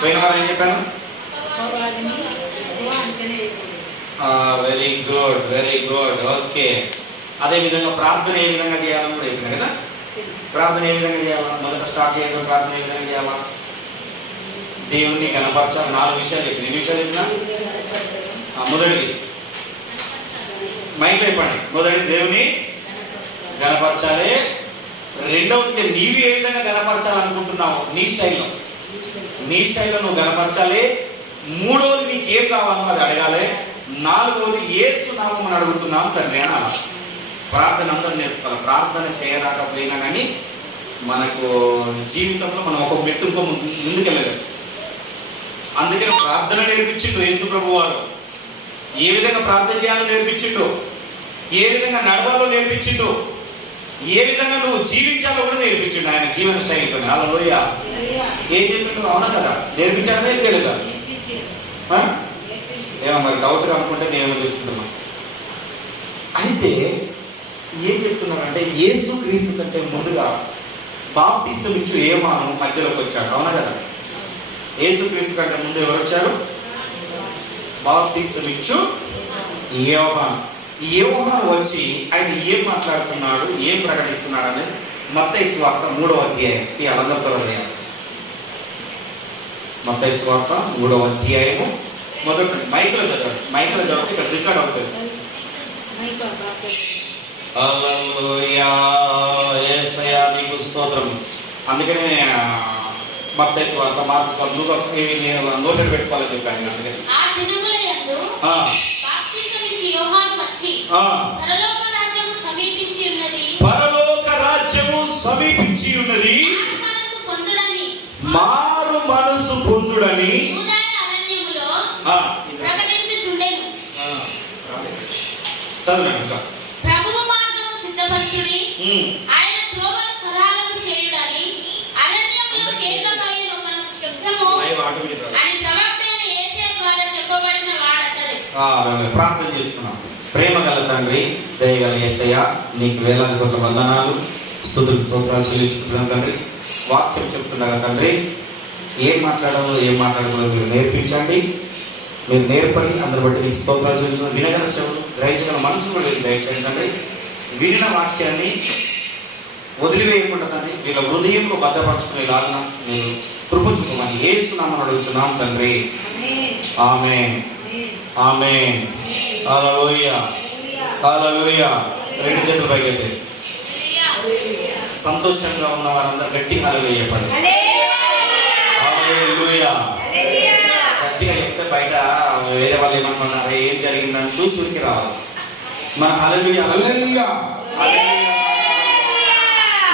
పోయిన వారు ఏం చెప్పాను? Very good, very good. Okay. అదేవిధంగా ప్రార్థన ఏ విధంగా చేయాలని కూడా చెప్పినా కదా. ప్రార్థన ఏ విధంగా చేయాలా? మొదట స్టార్ట్ చేయడం ప్రార్థన ఏ విధంగా చేయాలా? దేవుణ్ణి కనపరచాలి. 4 విషయాలు చెప్పిన. ఎన్ని విషయాలు చెప్పినా? మొదటిది మైండ్ అయిపోయింది. మొదటిది దేవుని కనపరచాలి. రెండవది నీవు ఏ విధంగా కనపరచాలనుకుంటున్నావు, నీ స్టైల్లో నువ్వు కనపరచాలి. మూడవది నీకు ఏం కావాలో అది అడగాలి. నాలుగవది యేసు నామమున అడుగుతున్నాం తండ్రి అనాలి. ప్రార్థన అందరూ నేర్చుకోవాలి. ప్రార్థన చేయరాకపోయినా కానీ మనకు జీవితంలో మనం ఒక మెట్టు ఇంకో ముందుకెళ్ళలేదు. అందుకని ప్రార్థన నేర్పించిండు యేసు ప్రభు వారు. ఏ విధంగా ప్రార్థన చేయాలో నేర్పించిండు, ఏ విధంగా నడవాలో నేర్పించిండు, ఏ విధంగా నువ్వు జీవించాలో కూడా నేర్పించిండు ఆయన జీవన శైలితో. హల్లెలూయా. ఏం చెప్పిండు? అవునా కదా, నేర్పించాడా నేర్పలేదా? ఏమో మరి డౌట్గా అనుకుంటే నేను చేసుకుంటున్నా. అయితే ఏం చెప్తున్నారంటే యేసు క్రీస్తు కంటే ముందుగా బాప్టిజం ఇచ్చు యోహాను మధ్యలోకి వచ్చాడు. అవునా కదా. యేసు క్రీస్తు కంటే ముందు ఎవరు వచ్చారు? బాప్టిజం ఇచ్చు యోహాను. యోహాను వచ్చి ఆయన ఏం మాట్లాడుతున్నాడు, ఏం ప్రకటిస్తున్నాడు అనేది మత్తయి సువార్త 3వ అధ్యాయం వాళ్ళందరితో మత్తయి సువార్త 3వ అధ్యాయము మొదటి మైకులో చదవండి. మైకులో చదివితే ఇక్కడ రికార్డ్ అవుతుంది. హల్లెలూయా, యేసయ్యా నీకు స్తోత్రం. అందుకనే మత్తయి సువార్త, మార్కు సువార్త, లూకా నోటెడ్ పెట్టుకోవాలని చెప్పాను. అందుకని పరలోక రాజ్యము సమీపించి ఉన్నది, మారు మనసు పొందుడని చదవండి. ఇంకా ప్రభువు మార్గము సిద్ధపరచుడి, ఆయన త్రోవలు సరళము చేయుడని అరణ్యములో కేకమయ్యను మనకు శబ్దము అని ప్రవక్త అయిన యెషయా ద్వారా చెప్పబడిన వాడతడే. ప్రార్థన చేసుకున్నాం. ప్రేమ గల తండ్రి, దయగల యేసయ్యా నీకు వేలాది కోట్ల వందనాలు, స్తుతులు స్తోత్రాలు చెల్లించుకుంటున్నాను తండ్రి. వాక్యం చెప్తుండగా తండ్రి ఏం మాట్లాడాలో ఏం మాట్లాడకూడదు మీరు నేర్పించండి. మీరు నేర్పడి అందరు బట్టి నీకు స్తోత్రాలు చెల్లించుకున్నాను. వినగల చెవులు, గ్రహించగల మనసు కూడా మీరు దయచేయండి తండ్రి. వినిన వాక్యాన్ని వదిలివేయకుండా తండ్రి వీళ్ళ హృదయంలో భద్రపరచుకునేలాగా మీరు కృప చూపమని యేసు నామమున అడుగుతున్నాం తండ్రి. ఆమేన్, ఆమేన్. హల్లెలూయా, హల్లెలూయా. 2 చేతులు పైకెత్తి సంతోషంగా ఉన్న వారందరూ గట్టి హల్లెలూయా చెప్పండి. హల్లెలూయా. గట్టిగా చెప్తే బయట వేరే వాళ్ళు ఏమనుకున్నారా, ఏం జరిగిందని చూసి ఉరికి రావాలి. మన హల్లెలూయా హల్లెలూయా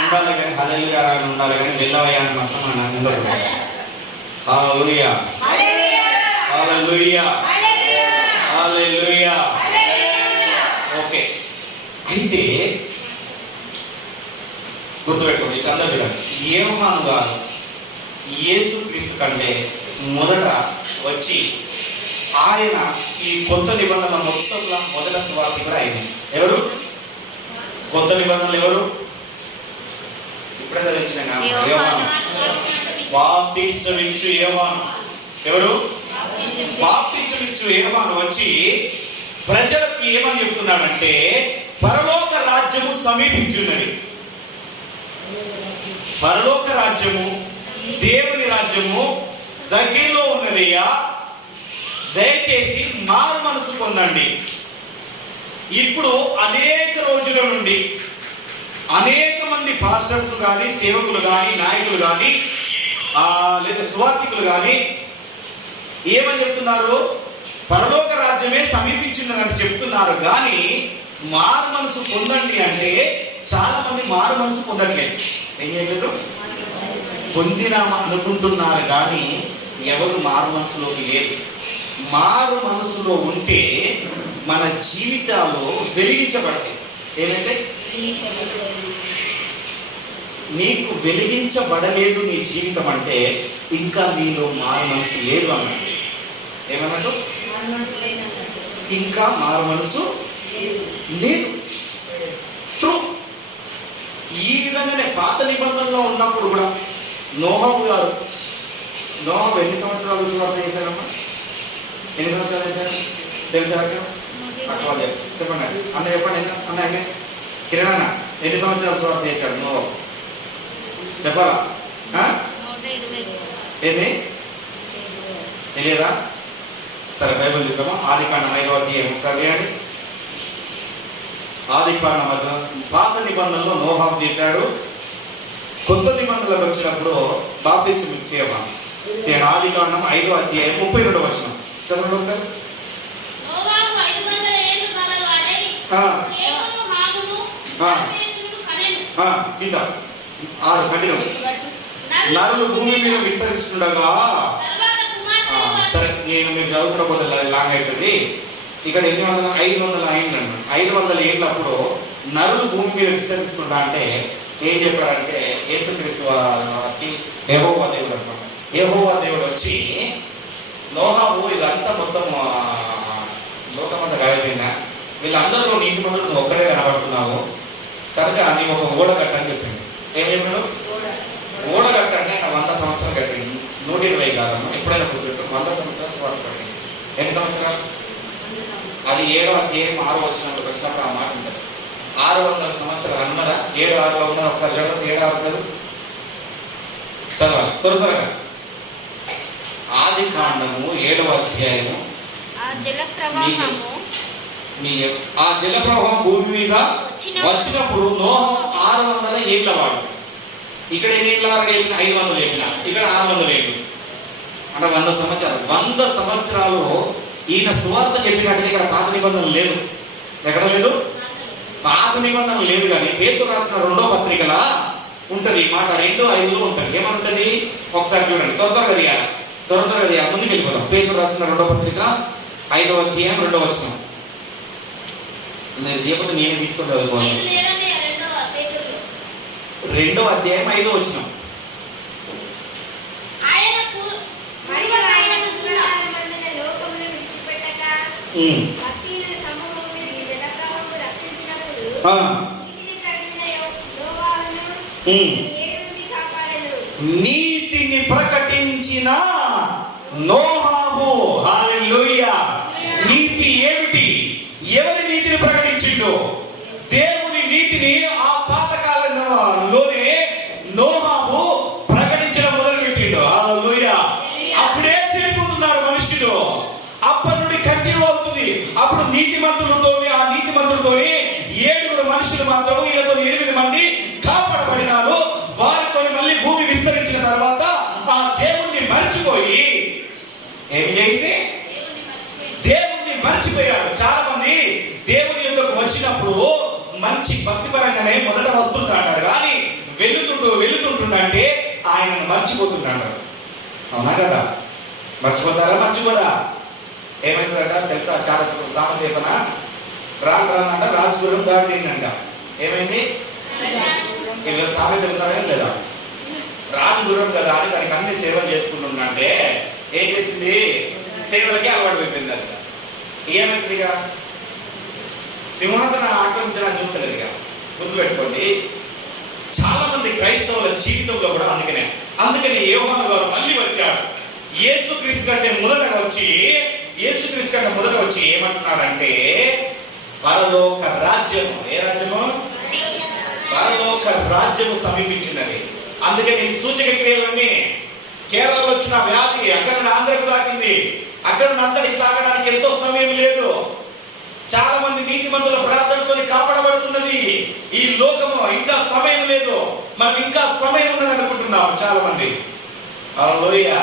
ఉండాలి కానీ హల్లెలూయా అని ఉండాలి కానీ మెల్లవయ్యా అని మాత్రం మన ఉండదు. హల్లెలూయా, హల్లెలూయా, హల్లెలూయా. ఓకే. అయితే గుర్తుపెట్టుకోండి, ఇక అందరూ చూడండి. యోహాను గారు యేసు క్రీస్తు కంటే మొదట వచ్చి ఆయన ఈ కొత్త నిబంధనల మొత్తంలో మొదట సువార్త కూడా ఆయన. ఎవరు కొత్త నిబంధనలు? ఎవరు? ఇప్పుడే తెలిసిన యోహాను. బాప్టిజం ఇచ్చు యోహాను. ఎవరు? బాప్టిజం ఇచ్చు యోహాను వచ్చి ప్రజలకు ఏమని చెప్తున్నాడంటే పరలోక రాజ్యము సమీపించున్నది. పరలోక రాజ్యము, దేవుని రాజ్యము దగ్గరలో ఉన్నదయ్యా, దయచేసి మారు మనసు పొందండి. ఇప్పుడు అనేక రోజుల నుండి అనేక మంది పాస్టర్స్ కానీ, సేవకులు కానీ, నాయకులు కానీ, లేదా సువార్థికులు కానీ ఏమని చెప్తున్నారు? పరలోక రాజ్యమే సమీపించిందని చెప్తున్నారు. కానీ మారు మనసు పొందండి అంటే చాలా మంది మారు మనసు పొందట్లేదు. ఏం చేయలేదు? పొందినామా అనుకుంటున్నారు కానీ ఎవరు మారు మనసులోకి లేదు. మారు మనసులో ఉంటే మన జీవితాలు వెలిగించబడతాయి. ఏమైతే నీకు వెలిగించబడలేదు నీ జీవితం అంటే ఇంకా నీలో మారు మనసు లేదు అన్నట్టు. ఏమన్నట్టు? ఇంకా మారు మనసు లేదు. ట్రూ. ఈ విధంగానే పాత నిబంధనలో ఉన్నప్పుడు కూడా నోహు గారు నోహా ఎన్ని సంవత్సరాలు సువార్త చేశారమ్మా? ఎన్ని సంవత్సరాలు చేశారు తెలుసా? అక్క చెప్పండి అన్న, చెప్పండి అన్న. అన్న కిరణ్ అన్న ఎన్ని సంవత్సరాలు సువార్త చేశారు నోహా? చెప్పాలా? ఏంది తెలియదా? సరే బైబిల్ చూద్దామా. ఆదికాండం 5వ అధ్యాయం ఒకసారి చేయండి. ఆదికాండం పాత నిబంధనలో నోహా చేశాడు, కొత్త నిబంధనలకు వచ్చినప్పుడు బాప్తిస్మం చేయమా. ఆదికాండం 5వ అధ్యాయం 32వ వచనం చదవండి ఒకసారి. కింద 6 కంటిన్యూ. నరులు భూమి మీద విస్తరించుండగా, సరే నేను మీరు చదువుకున్న పోతే లాంగ్ అవుతుంది. ఇక్కడ 500 ఏండ్లు అన్నాడు. 500 ఏండ్లు అప్పుడు నరులు భూమి మీద విస్తరిస్తుండా అంటే ఏం చెప్పారంటే యేసుక్రీస్తు వచ్చి యెహోవా దేవుడు అన్నమాట. యెహోవా దేవుడు వచ్చి నోహాబు ఇదంతా మొత్తం లోకమంతా గాయపోయిందా, వీళ్ళందరూ నీటి మందులు నువ్వు ఒక్కడే కనబడుతున్నావు కనుక నీవు ఒక ఓడ కట్టని చెప్పిండు. ఏం చెప్పాడు? ఓడ కట్టంటే ఆయన 100 సంవత్సరాలు కట్టింది. 120 కాదమ్మా, ఎప్పుడైనా పుట్టినట్టు 100 సంవత్సరాలు స్వార్థ పట్టింది. ఎన్ని సంవత్సరాలు? అది 7వ అధ్యాయం 6వ వచనంలోకి వచ్చినప్పుడు ఆ మాట ఉంటుంది. 600 సంవత్సరాలు అన్నదా? 7 6లో ఉన్నది ఒకసారి చదవండి. 7 6 చదవాలి త్వరగా. ఆదికాండము 7వ అధ్యాయము. ఆ జల ప్రవాహం భూమి మీద వచ్చినప్పుడు నోహము 600 ఏళ్ళ వాడు. ఇక్కడ ఎన్ని ఏళ్ళ వరకు చెప్పిన? 500 చెప్పిన. ఇక్కడ 600 ఏళ్ళు అంటే 100 సంవత్సరాలు. 100 సంవత్సరాలు ఈయన సువార్త చెప్పినట్టుగా ఇక్కడ పాత నిబంధన లేదు. ఎక్కడ లేదు? పాత నిబంధన లేదు. కానీ పేతురు రాసిన 2వ పత్రికల ఉంటది ఈ మాట. 2:5లో ఉంటుంది. ఏమని ఉంటుంది ఒకసారి చూడండి. త్వరగా తీయాలి, త్వరగా తీయాలి, ముందుకు వెళ్ళిపోదాం. పేతురు రాసిన 2వ పత్రిక 5వ అధ్యాయం 2వ వచనం. నేను తీయకపోతే నేనే తీసుకొని చదువుకోవాలి. 2వ అధ్యాయం 5వ వచనం. నీతిని ప్రకటించిన నోహాబు. హల్లెలూయా. నీతి ఏమిటి? ఎవరి నీతిని ప్రకటించిండు? దేవుని నీతిని ఆ పాతకాలంలోనే నోహాబు ప్రకటించడం మొదలు పెట్టిండు. హల్లెలూయా. అప్పుడే చెడిపోతున్నారు మనుషులు. అప్పటి నుండి కంటిన్యూ అవుతుంది. అప్పుడు నీతిమంతులతోని, ఆ నీతిమంతులతోని 7 మనుషులు మాత్రము, ఈయనతో 8 మంది కాపాడబడినారు. వారితో మళ్ళీ భూమి విస్తరించిన తర్వాత ఆ దేవుణ్ణి మర్చిపోయి ఏమి చేస్తే దేవుణ్ణి మర్చిపోయారు. చాలా మంది దేవుని యొద్దకు వచ్చినప్పుడు మంచి భక్తిపరంగానే మొదట వస్తుంటారు, కానీ వెళుతుంటుండంటే ఆయనను మర్చిపోతుంటారు. అవునా కదా? మర్చిపోతారా? మర్చిపోరా? ఏమైతుందంట తెలుసా? చాలా సామెత చెప్పన. రానంట రాజుగురం దాడి తిందంట. ఏమైంది? ఇవాళ సామెత ఉన్నారా లేదా? రాజుగురం కదా అని దానికి అన్ని సేవలు చేసుకుంటుందంటే ఏం చేసింది? సేవలకి అలవాటు పెట్టిందంట. ఏమైతుంది? ఇక సింహాసనాన్ని ఆక్రమించడానికి చూస్తలేదు. ఇక గుర్తుపెట్టుకోండి, చాలా మంది క్రైస్తవుల జీవితంలో కూడా అందుకని యోహాను గారు మళ్ళీ వచ్చాడు. యేసుక్రీస్తు కంటే మొదట వచ్చి ఏమంటున్నాడంటే పరలోక రాజ్యము. ఏ రాజ్యము? పరలోక రాజ్యము సమీపించినది. అందుకని సూచక క్రియలన్నీ కేరళలో వచ్చిన వ్యాధి అక్కడ ఆంధ్రకు తాకింది. అక్కడ అంతటికి తాగడానికి ఎంతో సమయం లేదు. చాలా మంది నీతిమంతుల ప్రార్థనతో కాపాడబడుతున్నది ఈ లోకము. ఇంకా సమయం లేదు. మనం ఇంకా సమయం ఉన్నది అనుకుంటున్నాము చాలా మంది. హల్లెలూయా.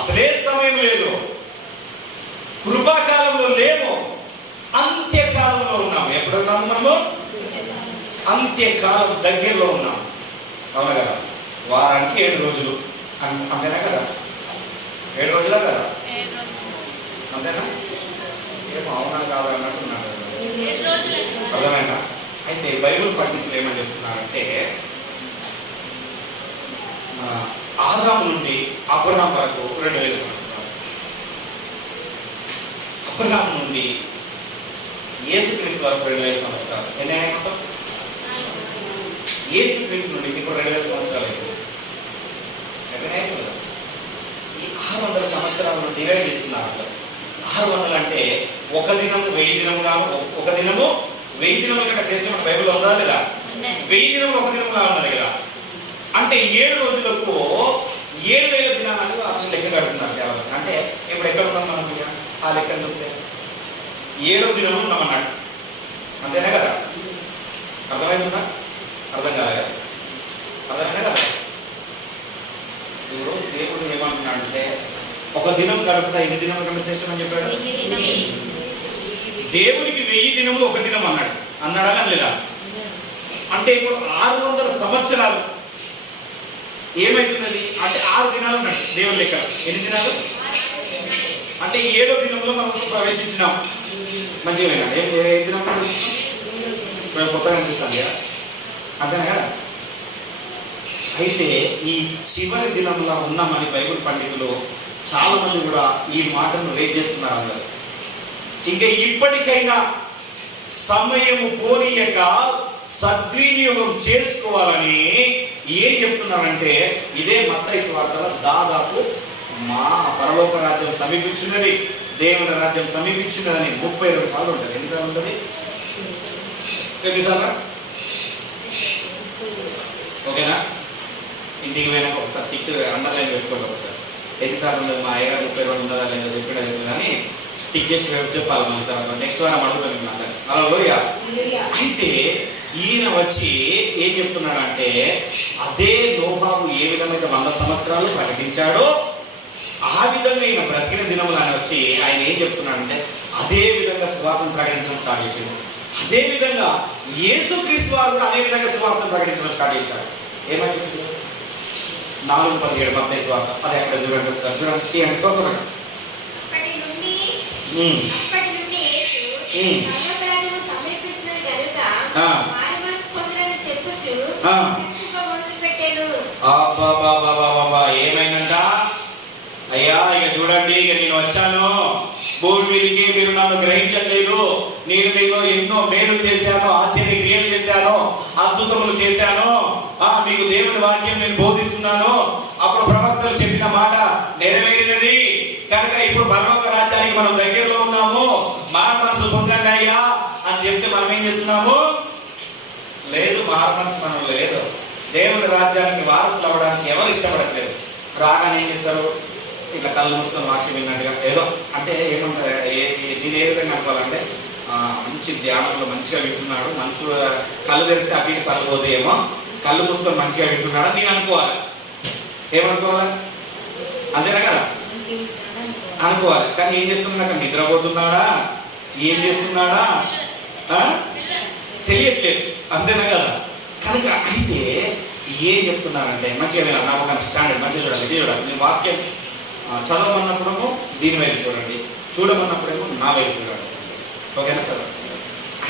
అసలే సమయం లేదు. కృపాకాలంలో లేము, అంత్యకాలంలో ఉన్నాము. ఎప్పుడున్నాము మనము? అంత్యకాలం దగ్గరలో ఉన్నాము. అవునా కదా? వారానికి 7 రోజులు అంతేనా కదా? 7 రోజులా కదా? అంతేనా? ఏమో అవునా కాదా అన్నట్టున్నాడు. అర్థమైనా? అయితే బైబిల్ పండితులు ఏమని చెప్తున్నారంటే ఆదాము నుండి అబ్రహాం వరకు 2000 సంవత్సరాలు. అబ్రహాం నుండి యేసుక్రీస్తు వరకు 2000 సంవత్సరాలు. ఎన్ని మొత్తం? యేసుక్రీస్తు నుండి ఇప్పుడు 2000 సంవత్సరాలు. ఎక్కడైనా ఈ 600 సంవత్సరాలను డివైడ్ చేస్తున్నారు అందరూ. 600 అంటే ఒక దినము 1000 దినములు, ఒక దినము 1000 దినముల కంటే శ్రేష్టమైన బైబిల్లో ఉందా లేదా? 1000 దినములు ఒక దినములా ఉన్నది కదా. అంటే 7 రోజులకు 7000 దినాలను అతను లెక్క కడుతున్నారు కేవలం. అంటే ఇప్పుడు ఎక్కడ ఉన్నాం మనం? ఆ లెక్కను చూస్తే 7వ దినము ఉన్నామన్నాడు, అంతేనా కదా? అర్థమైందా? అర్థం కాలేదా? అర్థమైనా కదా? ఇప్పుడు దేవుడు ఏమంటున్నాడంటే ఒక దినం గడుపుతా 8 దినముల కంటే శ్రేష్టం అని చెప్పాడు. దేవునికి 1000 దినములు ఒక దినం అన్నాడు, అన్నాడా లేదా? అంటే ఇప్పుడు 600 సంవత్సరాలు ఏమైతున్నది అంటే 6 దినాలు అన్నాడు దేవుని లెక్క. ఎన్ని దినాలు అంటే 7వ దినంలో మనం ప్రవేశించినాం. మంచిగా విన్నాడు. ఏ దినంలో కొత్తగా అనిపిస్తుంది కదా, అంతేనా కదా? అయితే ఈ చివరి దినంలో ఉన్నామని బైబిల్ పండితులు చాలా మంది కూడా ఈ మాటను రేట్ చేస్తున్నారు అందరు. ఇంకా ఇప్పటికైనా సమయము పోనీయక సద్వినియోగం చేసుకోవాలని ఏం చెప్తున్నారంటే, ఇదే మత్తయి సువార్తలో దాదాపు మా పరలోక రాజ్యం సమీపించున్నది, దేవుని రాజ్యం సమీపించున్నదని 32 సార్లు ఉంటుంది. ఎన్నిసార్లు ఉంటుంది? ఎన్నిసార్లు? ఓకేనా? ఇంటికి పోయినాక ఒకసారి టిక్ అండర్లైన్ పెట్టుకోండి. ఒకసారి ఎన్నిసార్లు ఉండదు? మా అయ్యగారు 32 ఉండదా లేదా చెప్పాడు కానీ టిక్ చేసి చెప్పాలి. మన తర్వాత నెక్స్ట్ వారం అడుగుతాను నేను అందరు. హల్లెలూయా. అయితే ఈయన వచ్చి ఏం చెప్తున్నాడంటే, అదే నోహాబు ఏ విధమైతే 100 సంవత్సరాలు ప్రకటించాడో ఆ విధంగా ఈయన బ్రతికిన దినములు ఆయన వచ్చి ఆయన ఏం చెప్తున్నాడంటే అదే విధంగా సువార్తను ప్రకటించడం స్టార్ట్ చేశాడు. అదే విధంగా యేసుక్రీస్తు వారు కూడా అదే విధంగా సువార్తను ప్రకటించడం స్టార్ట్ చేశాడు. ఏమని 4:17 మత్తయి సువార్త. అదే అక్కడ చూడండి ఒకసారి, చూడండి అని కోరుతున్నాడు. ఏమైందంట? అయ్యా ఇక చూడండి, ఇక నేను వచ్చాను భూమి మీదకి, మీరు నన్ను గ్రహించట్లేదు. నేను మీలో ఎన్నో మేలు చేశాను, ఆశ్చర్య క్రియలు చేశాను, అద్భుతములు చేశాను, మీకు దేవుని వాక్యం నేను బోధిస్తున్నాను. అప్పుడు ప్రవక్తలు చెప్పిన మాట నెరవేరినది కనుక ఇప్పుడు పరలోక రాజ్యానికి మనం దగ్గరలో ఉన్నాము, మారు మనసు పొందండి అయ్యా అని చెప్తే మనం ఏం చేస్తున్నాము? లేదు, మారు మనసు మనం లేదు. దేవుని రాజ్యానికి వారసులు అవ్వడానికి ఎవరు ఇష్టపడట్లేదు. రాగానే ఏం చేస్తారు? ఇట్లా కళ్ళు మూసుకొని వాక్యం విన్నట్టుగా ఏదో అంటే ఏమంటారు, దీని ఏ విధంగా అనుకోవాలంటే మంచి ధ్యానంలో మంచిగా వింటున్నాడు, మనసు కళ్ళు తెరిస్తే అటు కళ్ళు పోతే ఏమో, కళ్ళు మూసుకొని మంచిగా వింటున్నాడు నేను అనుకోవాలి. ఏమనుకోవాలి? అంతేనా కదా? అనుకోవాలి. కానీ ఏం చేస్తున్నాడు? నిద్రపోతున్నాడా, ఏం చేస్తున్నాడా తెలియట్లేదు. అంతేనా కదా? కనుక అయితే ఏం చెప్తున్నారంటే మంచిగా నాకు ఒక స్టాండర్డ్ మంచిగా చూడాలి. ఇది చూడాలి. నేను వాక్యం చదవమన్నప్పుడేమో దీని వైపు చూడండి, చూడమన్నప్పుడేమో నా వైపు చూడండి. ఓకేనా కదా?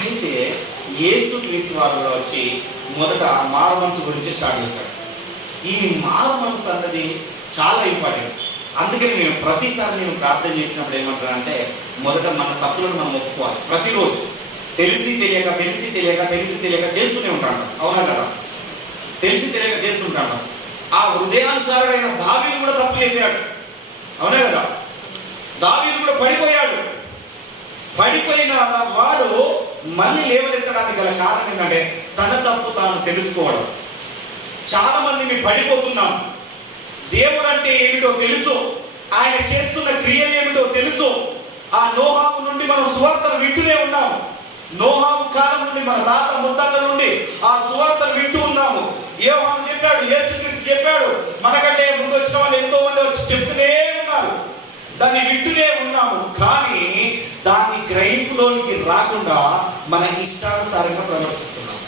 అయితే యేసుక్రీస్తు వారు వచ్చి మొదట మారు మనసు గురించి స్టార్ట్ చేశాడు. ఈ మారు మనసు అన్నది చాలా ఇంపార్టెంట్. అందుకని మేము ప్రతిసారి నేను ప్రార్థన చేసినప్పుడు ఏమంటారంటే, మొదట మన తప్పులను మనం ఒప్పుకోవాలి. ప్రతిరోజు తెలిసి తెలియక తెలిసి తెలియక తెలిసి తెలియక చేస్తూనే ఉంటాడు. అవునా కదా? తెలిసి తెలియక చేస్తుంటాడు. ఆ హృదయానుసారుడైన దావీదు కూడా తప్పు చేశాడు. అవునా కదా? దావీదు కూడా పడిపోయాడు. పడిపోయిన వాడు మళ్ళీ లేవనెత్తడానికి గల కారణం ఏంటంటే తన తప్పు తాను తెలుసుకోవడం. చాలా మంది మేము పడిపోతున్నాం. దేవుడు అంటే ఏమిటో తెలుసు, ఆయన చేస్తున్న క్రియలు ఏమిటో తెలుసు. ఆ నోహాబు నుండి మనం సువార్తను వింటూనే ఉన్నాము. నోహాబు కాలం నుండి మన తాత ముత్తాతల నుండి ఆ సువార్తను వింటూ ఉన్నాము. యోహాను చెప్పాడు, యేసుక్రీస్తు చెప్పాడు, మనకంటే ముందు వచ్చిన వాళ్ళు ఎంతో మంది వచ్చి చెప్తూనే ఉన్నారు. దాన్ని వింటూనే ఉన్నాము. కానీ దాన్ని గ్రహింపులోనికి రాకుండా మన ఇష్టానుసారంగా ప్రవర్తిస్తున్నాం.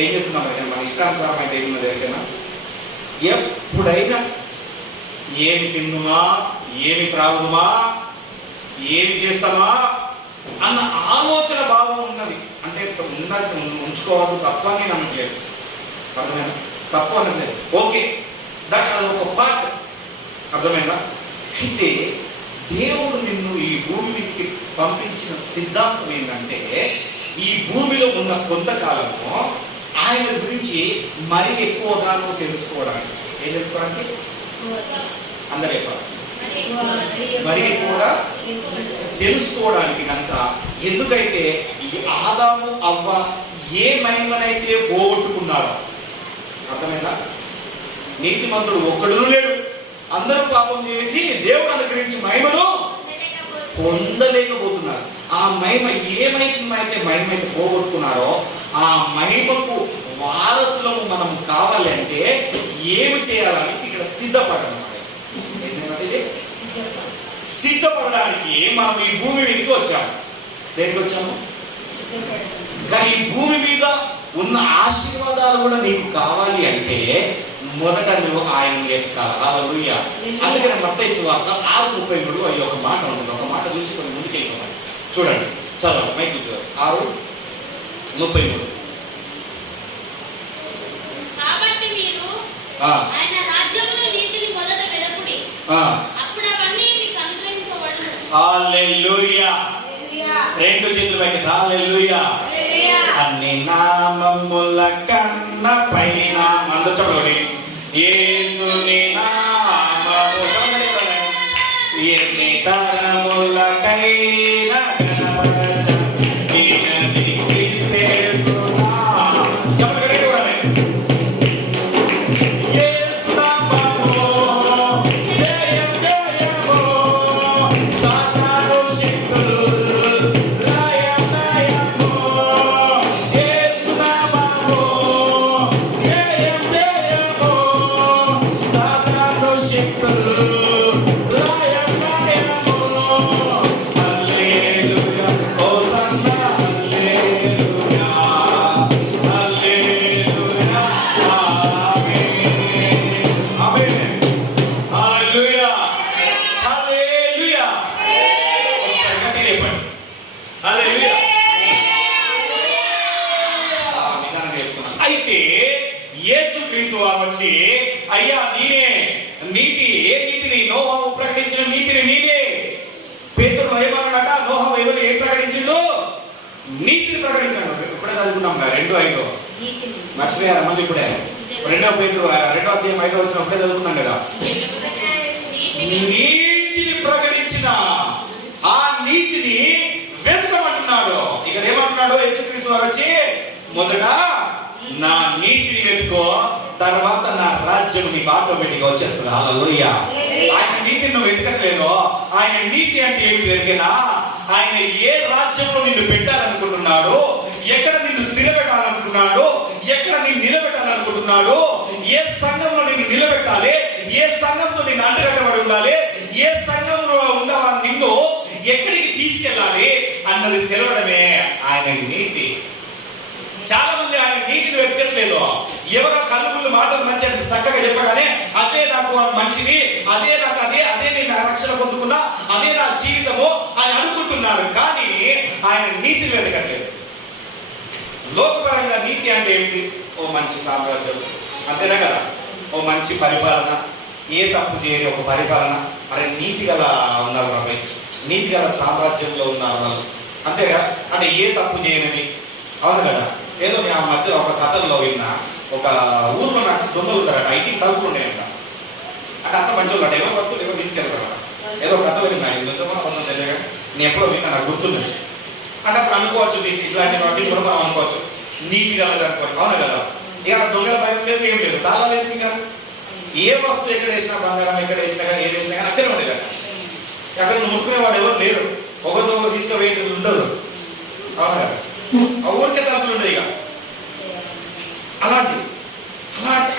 ఏం చేస్తున్నాం? మన ఇష్టానుసారం అంటే ఏమున్నది? ఎవరికైనా ఎప్పుడైనా ఏమి తిందుమా, ఏమి త్రాగుదుమా, ఏమి చేస్తామా అన్న ఆలోచన భావం ఉన్నది. అంటే ఉంచుకోవద్దు, తత్వాన్ని నమ్మట్లేదు. అర్థమైనా? తప్పు అనట్లేదు. ఓకే, దట్ అది ఒక పార్ట్. అర్థమైందా? అయితే దేవుడు నిన్ను ఈ భూమి మీదకి పంపించిన సిద్ధాంతం ఏంటంటే, ఈ భూమిలో ఉన్న కొంతకాలము ఆయన గురించి మరీ ఎక్కువగానో తెలుసుకోవడానికి. ఏం తెలుసుకోవడానికి? అందరూ చెప్పాలి. మరి కూడా తెలుసుకోవడానికి కనుక, ఎందుకైతే ఈ ఆదాము అవ్వ ఏ మహిమనైతే పోగొట్టుకున్నారో, అర్థమైందా? నీతిమంతుడు ఒక్కడు లేడు, అందరూ పాపం చేసి దేవుడు అనుగ్రహించి మహిమను పొందలేకపోతున్నారు. ఆ మహిమ మహిమైతే పోగొట్టుకున్నారో ఆ మహిమకు వారసులము మనం కావాలి అంటే ఏమి చేయాలని ఇక్కడ సిద్ధపడడం. ఏంటంటే సిద్ధపడడానికి మనం ఈ భూమి మీదకి వచ్చాము. దేనికి వచ్చాము? కానీ ఈ భూమి మీద ఉన్న ఆశీర్వాదాలు కూడా నీకు కావాలి అంటే మొదట నువ్వు ఆయన ఎక్కాలి. హల్లెలూయా. అందుకని మత్తయి సువార్త 6:33 అయ్యి ఒక మాట ఉంటుంది. ఒక మాట చూసి కొన్ని ముందుకెళ్ళిపోవాలి. చూడండి, చదవండి, మైక్ చూడండి. 6:33. కాబట్టి మీరు ఆయన రాజ్యమును నీతిని మొదట వెదకుడి, అప్పుడు అవన్నీ మీకు అనుగ్రహింపబడును. హల్లెలూయా. రెండు చేతుల పైకి హల్లెలూయా. అన్ని నామముల కన్న పైన అందరూ చెప్పండి, యేసుని నామము ఎన్ని తరములకైనా కనపరచని క్రీస్తేసునా. చెప్పండి కూడా, యేసు నామము జయం జయము, సాతాను శక్తులు లయం లయము. యేసు నామము జయం జయము, సాతాను శక్తులు లయం లయము. హల్లెలూయా, హోసన్నా, హల్లెలూయా, హల్లెలూయా, ఆమేన్, ఆమేన్, హల్లెలూయా, హల్లెలూయా. ఒకసారి గట్టిగా చెప్పండి, హల్లెలూయా. నిదానంగా చెప్తున్నాను. అయితే యేసుక్రీస్తు వారు వచ్చి, అయ్యా నేనే నీతి, ఏ నీతిని? నోహము ప్రకటించిన నీతిని నేనే. పేతురు ఏమన్నాడట? నోహము ఎవరు ఏం ప్రకటించిండు? నీతిని ప్రకటించాడు. ఇప్పుడే చదువుకున్నాం కదా 2:5. మర్చిపోయారా? మళ్ళీ ఇప్పుడే 2 పేతురు 2వ అధ్యాయం 5వ వచనం ఇప్పుడే చదువుకున్నాం కదా. నీతిని ప్రకటించిన ఆ నీతిని వెతకమంటున్నాడు. ఇక్కడ ఏమంటున్నాడు యేసుక్రీస్తు వారు వచ్చి, మొదట నా నీతిని వెతుకో, తర్వాత నా రాజ్యం నీకు ఆటోమేటిక్ గా వచ్చేస్తుంది. హల్లెలూయా. ఆయన నీతిని నువ్వు వెతకట్లేదు. ఆయన నీతి అంటే ఏమిటి వెతికినా, ఆయన ఏ రాజ్యంలో నిన్ను పెట్టాలనుకుంటున్నాడు, ఎక్కడ నిన్ను స్థిరపెట్టాలనుకున్నాడు, ఎక్కడ నిన్ను నిలబెట్టాలనుకుంటున్నాడు, ఏ సంఘంలో నిన్ను నిలబెట్టాలి, ఏ సంఘంతో నిన్ను అంటగట్టబడి ఉండాలి, ఏ సంఘంలో ఉండవా నిన్ను ఎక్కడికి తీసుకెళ్ళాలి అన్నది తెలవడమే ఆయన నీతి. చాలా మంది ఆయన నీతిని వెతకట్లేదు. ఎవరో కళ్ళుగుళ్ళు మాటలు మంచి చక్కగా చెప్పగానే అదే నాకు మంచిది, అదే నాకు అదే నేను రక్షణ పొందుకున్నా, అదే నా జీవితము అని అనుకుంటున్నారు. కానీ ఆయన నీతిని వెతకట్లేదు. లోకపరంగా నీతి అంటే ఏమిటి? ఓ మంచి సామ్రాజ్యం, అంతేనా కదా? ఓ మంచి పరిపాలన, ఏ తప్పు చేయని ఒక పరిపాలన. అరే నీతి గల ఉన్నారు బాబాయ్, నీతి గల సామ్రాజ్యంలో ఉన్నారు వాళ్ళు, అంతేగా? అంటే ఏ తప్పు చేయనిది, అవును కదా? ఏదో నేను ఆ మధ్యలో ఒక కథల్లో విన్నా, ఒక ఊర్లో నట్ట దొంగలు ఉంటారట, ఇంటికి తలుపులు ఉన్నాయంట. అంటే అంత మంచి వాళ్ళు ఎవరు వస్తువులు ఎవరు తీసుకెళ్తారట. ఏదో కథలు విన్నా, నిజమో అబద్ధం తెలియగా నేను ఎప్పుడో విన్నా, నాకు గుర్తున్నది. అంటే అప్పుడు అనుకోవచ్చు ఇట్లాంటి వాటిని కూడా మనం అనుకోవచ్చు, నీతి కలదు అనుకోవచ్చు, అవును కదా? ఇక దొంగల భయం లేదు, ఏం లేదు, తాళాలు ఎందుకు కాదు. ఏ వస్తువు ఎక్కడ వేసినా, బంగారం ఎక్కడ వేసినా కానీ, ఏది వేసినా కానీ అక్కడే ఉండేది. అక్కడ నువ్వు ముట్టుకునేవాడు ఎవరు లేరు, ఒకరితో తీసుకుపోయేది ఉండదు, అవును కదా? ఆ ఊరికే తప్పులు ఉండవు. ఇక అలాంటి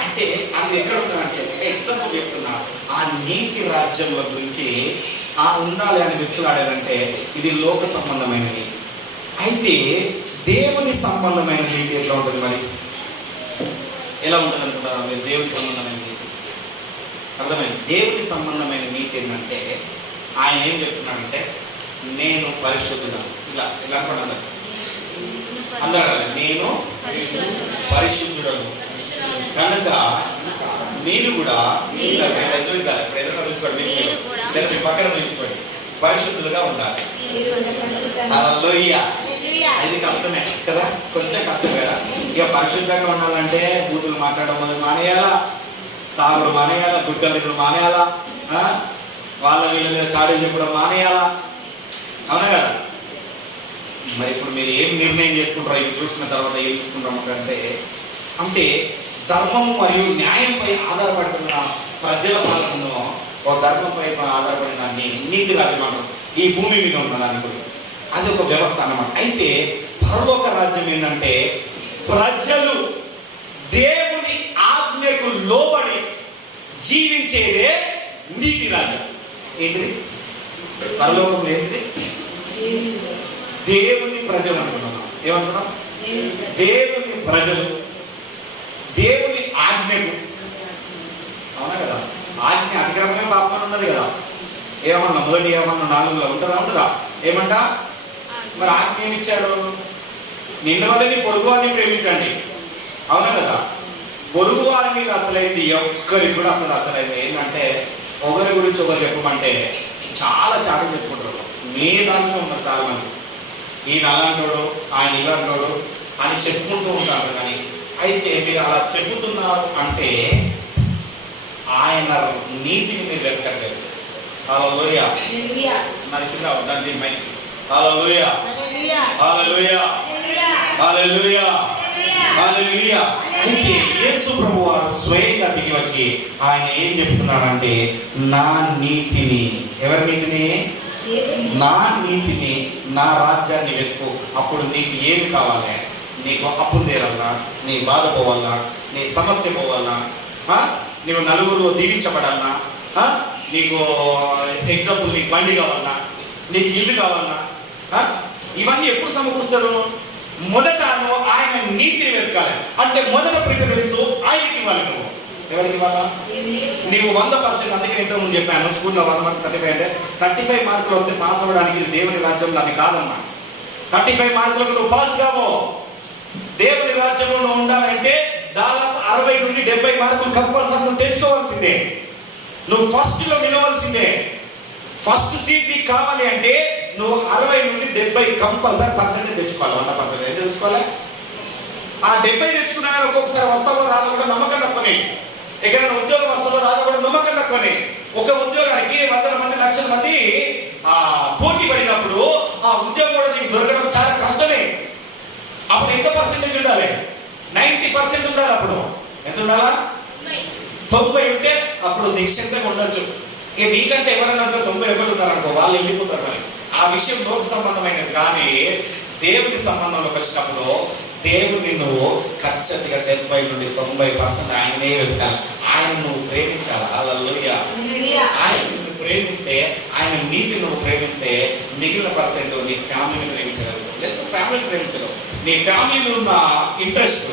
అంటే అది ఎక్కడ ఉందంటే, ఎగ్జాంపుల్ చెప్తున్నా, ఆ నీతి రాజ్యంలో గురించి ఉండాలి అని వెతులాడాలంటే ఇది లోక సంబంధమైన నీతి. అయితే దేవుని సంబంధమైన నీతి ఎట్లా ఉంటుంది? మరి ఎలా ఉంటుంది అనుకుంటారా మీరు? దేవుని సంబంధమైన నీతి అర్థమైంది. దేవుని సంబంధమైన నీతి ఏంటంటే ఆయన ఏం చెప్తున్నాడంటే, నేను పరిశుద్ధుడు. ఇలా అనుకుంటున్నాను అందరూ, నేను పరిశుద్ధుడను కనుక మీరు కూడా మీ పక్కన ఉంచుకోండి, పరిశుద్ధులుగా ఉండాలి. హల్లెలూయా. అది కష్టమే కదా, కొంచెం కష్టం కదా. ఇక పరిశుద్ధంగా ఉండాలంటే బూతులు మాట్లాడడం మానేయాలా, తాగుడు మానేయాలా, గుడ్కలు మానేయాలా, వాళ్ళ వీళ్ళ మీద చాడీలు చెప్పడం మానేయాలా? అవునా కదా? మరి ఇప్పుడు మీరు ఏం నిర్ణయం చేసుకుంటారో ఇవి చూసిన తర్వాత ఏం చూసుకుంటామంటే, అంటే ధర్మము మరియు న్యాయంపై ఆధారపడుతున్న ప్రజల పాలనలో ఒక ధర్మంపై ఆధారపడిన నీతి రాజ్యం మనం ఈ భూమి మీద ఉన్నదానికి అది ఒక వ్యవస్థ అన్నమాట. అయితే పరలోక రాజ్యం ఏంటంటే ప్రజలు దేవుని ఆజ్ఞకు లోబడి జీవించేదే నీతి రాజ్యం. ఏంటిది? పరలోకంలో ఏంటిది? దేవుని ప్రజలు అనుకున్నాం. ఏమనుకున్నాం? దేవుని ప్రజలు దేవుని ఆజ్ఞకు, అవునా కదా? ఆజ్ఞ అతిక్రమమే పాపమని ఉన్నది కదా. ఏమన్నా మొదటి ఏమన్నా 4లో ఉంటుందా? ఏమంట? మరి ఆజ్ఞ ఏమిచ్చాడు? నిన్న వల్లని పొరుగు వారిని ప్రేమించండి, అవునా కదా? పొరుగు వారి మీద అసలైంది ఒక్కరికి కూడా అసలైంది ఏంటంటే, ఒకరి గురించి ఒకరు చెప్పమంటే చాలా చాటలు చెప్పుకుంటారు. మీ దాంట్లో ఉన్నారు చాలా మంది, ఈయన అలాంటోడు, ఆయన ఇలాంటోడు అని చెప్పుకుంటూ ఉంటారు. కానీ అయితే మీరు అలా చెబుతున్నారు అంటే ఆయన నీతిని మీరు వెతకట్లేదు. హల్లెలూయా. హల్లెలూయా. హల్లెలూయా. హల్లెలూయా. హల్లెలూయా. అయితే యేసు ప్రభువారు స్వయంగా దిగి వచ్చి ఆయన ఏం చెప్తున్నాడంటే, నా నీతిని, ఎవరి నీతిని? నా నీతిని, నా రాజ్యాన్ని వెతుకు, అప్పుడు నీకు ఏమి కావాలి? నీకు అప్పులు తీరాలన్నా, నీ బాధ పోవాలన్నా, నీ సమస్య పోవాలన్నా, నీవు నలుగురిలో దీవించబడాలన్నా, నీకు ఎగ్జాంపుల్ నీకు బండి కావాలన్నా, నీకు ఇల్లు కావాలన్నా, ఇవన్నీ ఎప్పుడు సమకూరుస్తాడు? మొదట నువ్వు ఆయన నీతిని వెతకాలి. అంటే మొదట ప్రిఫరెన్స్ ఆయనకి ఇవ్వాలి. నువ్వు ఎవరికి ఇవ్వాలా? నీవు 100%. అందుకే ఇంతకుముందు చెప్పాను, స్కూల్లో 100 మార్కులు 35 అంటే 35 మార్కులు వస్తే పాస్ అవ్వడానికి ఇది దేవుని రాజ్యంలో అది కాదమ్మా. 35 మార్కులకు నువ్వు పాస్ కావు. దేవుని రాజ్యంలో నువ్వు ఉండాలంటే దాదాపు 60 నుండి 70 మార్కులు కంపల్సరీ నువ్వు తెచ్చుకోవాల్సిందే. నువ్వు ఫస్ట్లో నిలవాల్సిందే. ఫస్ట్ సీట్ నీకు కావాలి అంటే నువ్వు 60 నుండి 70 కంపల్సరీ పర్సెంటేజ్ తెచ్చుకోవాలి. 100% ఎంత తెచ్చుకోవాలి? ఆ 70 తెచ్చుకున్నా కానీ ఒక్కొక్కసారి వస్తావో రాదో కూడా నమ్మకం తక్కువనే. ఎక్కడైనా ఉద్యోగం వస్తుందో రాదో కూడా నమ్మకం తక్కువనే. ఒక ఉద్యోగానికి 100 మంది 1,00,000 మంది పోటీ పడినప్పుడు ఆ ఉద్యోగం కూడా నీకు దొరకడం చాలా కష్టమే. అప్పుడు ఎంత పర్సెంటేజ్ ఉండాలి? 90% ఉండాలి. అప్పుడు ఎంత ఉండాలా? 90 ఉంటే అప్పుడు నిశ్చింతగా ఉండొచ్చు. ఇక నీకంటే ఎవరైనా 91 ఉన్నారనుకో, వాళ్ళు వెళ్ళిపోతారు. మరి ఆ విషయం లోక సంబంధమైనది. కానీ దేవుని సంబంధంలో కలిసినప్పుడు దేవుని నువ్వు ఖచ్చితంగా 70 నుండి 90% ఆయనే వెతకాలి. ఆయన నువ్వు ప్రేమించాలి. హల్లెలూయా. ఆయన నువ్వు ప్రేమిస్తే, ఆయన నీతి నువ్వు ప్రేమిస్తే మిగిలిన పర్సెంట్ నీ ఫ్యామిలీని ప్రేమించగలవు. లేదా ఫ్యామిలీని ప్రేమించగలవు. నీ ఫ్యామిలీలో ఉన్న ఇంట్రెస్ట్,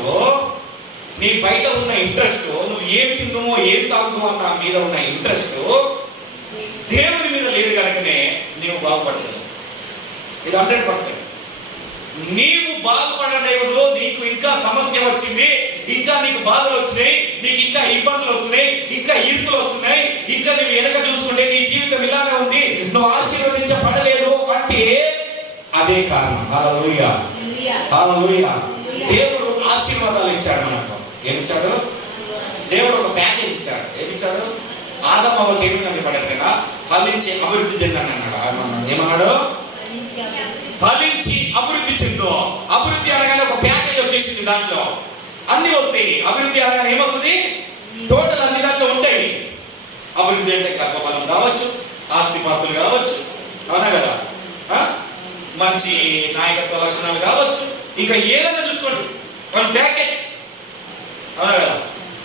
నీ బయట ఉన్న ఇంట్రెస్ట్, నువ్వు ఏం తిందుమో ఏం తాగుతామో అన్న మీద ఉన్న ఇంట్రెస్ట్ దేవుని మీద లేదు కనుకనే నీవు బాగుపడతావు. ఇది 100%. నీవు బాగుపడలేవు. నీకు ఇంకా సమస్య వచ్చింది, ఇంకా నీకు బాధలు వచ్చినాయి, నీకు ఇంకా ఇబ్బందులు వస్తున్నాయి, ఇంకా ఈర్పులు వస్తున్నాయి, ఇంకా నువ్వు వెనక చూసుకుంటే నీ జీవితం ఇలానే ఉంది, నువ్వు ఆశీర్వదించబడలేదు అంటే అదే కారణం. హల్లెలూయా. హల్లెలూయా. దేవుడు ఆశీర్వాదాలు ఇచ్చాడు మనకు. ఏమిచ్చాడు? దేవుడు ఒక ప్యాకేజ్ ఇచ్చాడు. ఏమిచ్చాడు? ఆదమ అవ్వకి ఏమి పడారు కదా, ఫలించి అభివృద్ధి చెందని అన్నాడు. ఏమన్నాడు? ఫలించి అభివృద్ధి చెందో. అభివృద్ధి అనగానే ఒక ప్యాకేజ్ వచ్చేసింది. దాంట్లో అన్ని వస్తాయి. అభివృద్ధి అనగానే ఏమవుతుంది? టోటల్ అన్ని దాంట్లో ఉంటాయి. అభివృద్ధి అంటే గర్భఫలం కావచ్చు, ఆస్తిపాస్తులు కావచ్చు, అవునా కదా, మంచి నాయకత్వ లక్షణాలు కావచ్చు, ఇంకా ఏదైనా చూసుకోండి, వన్ ప్యాకేజ్, అవునా కదా.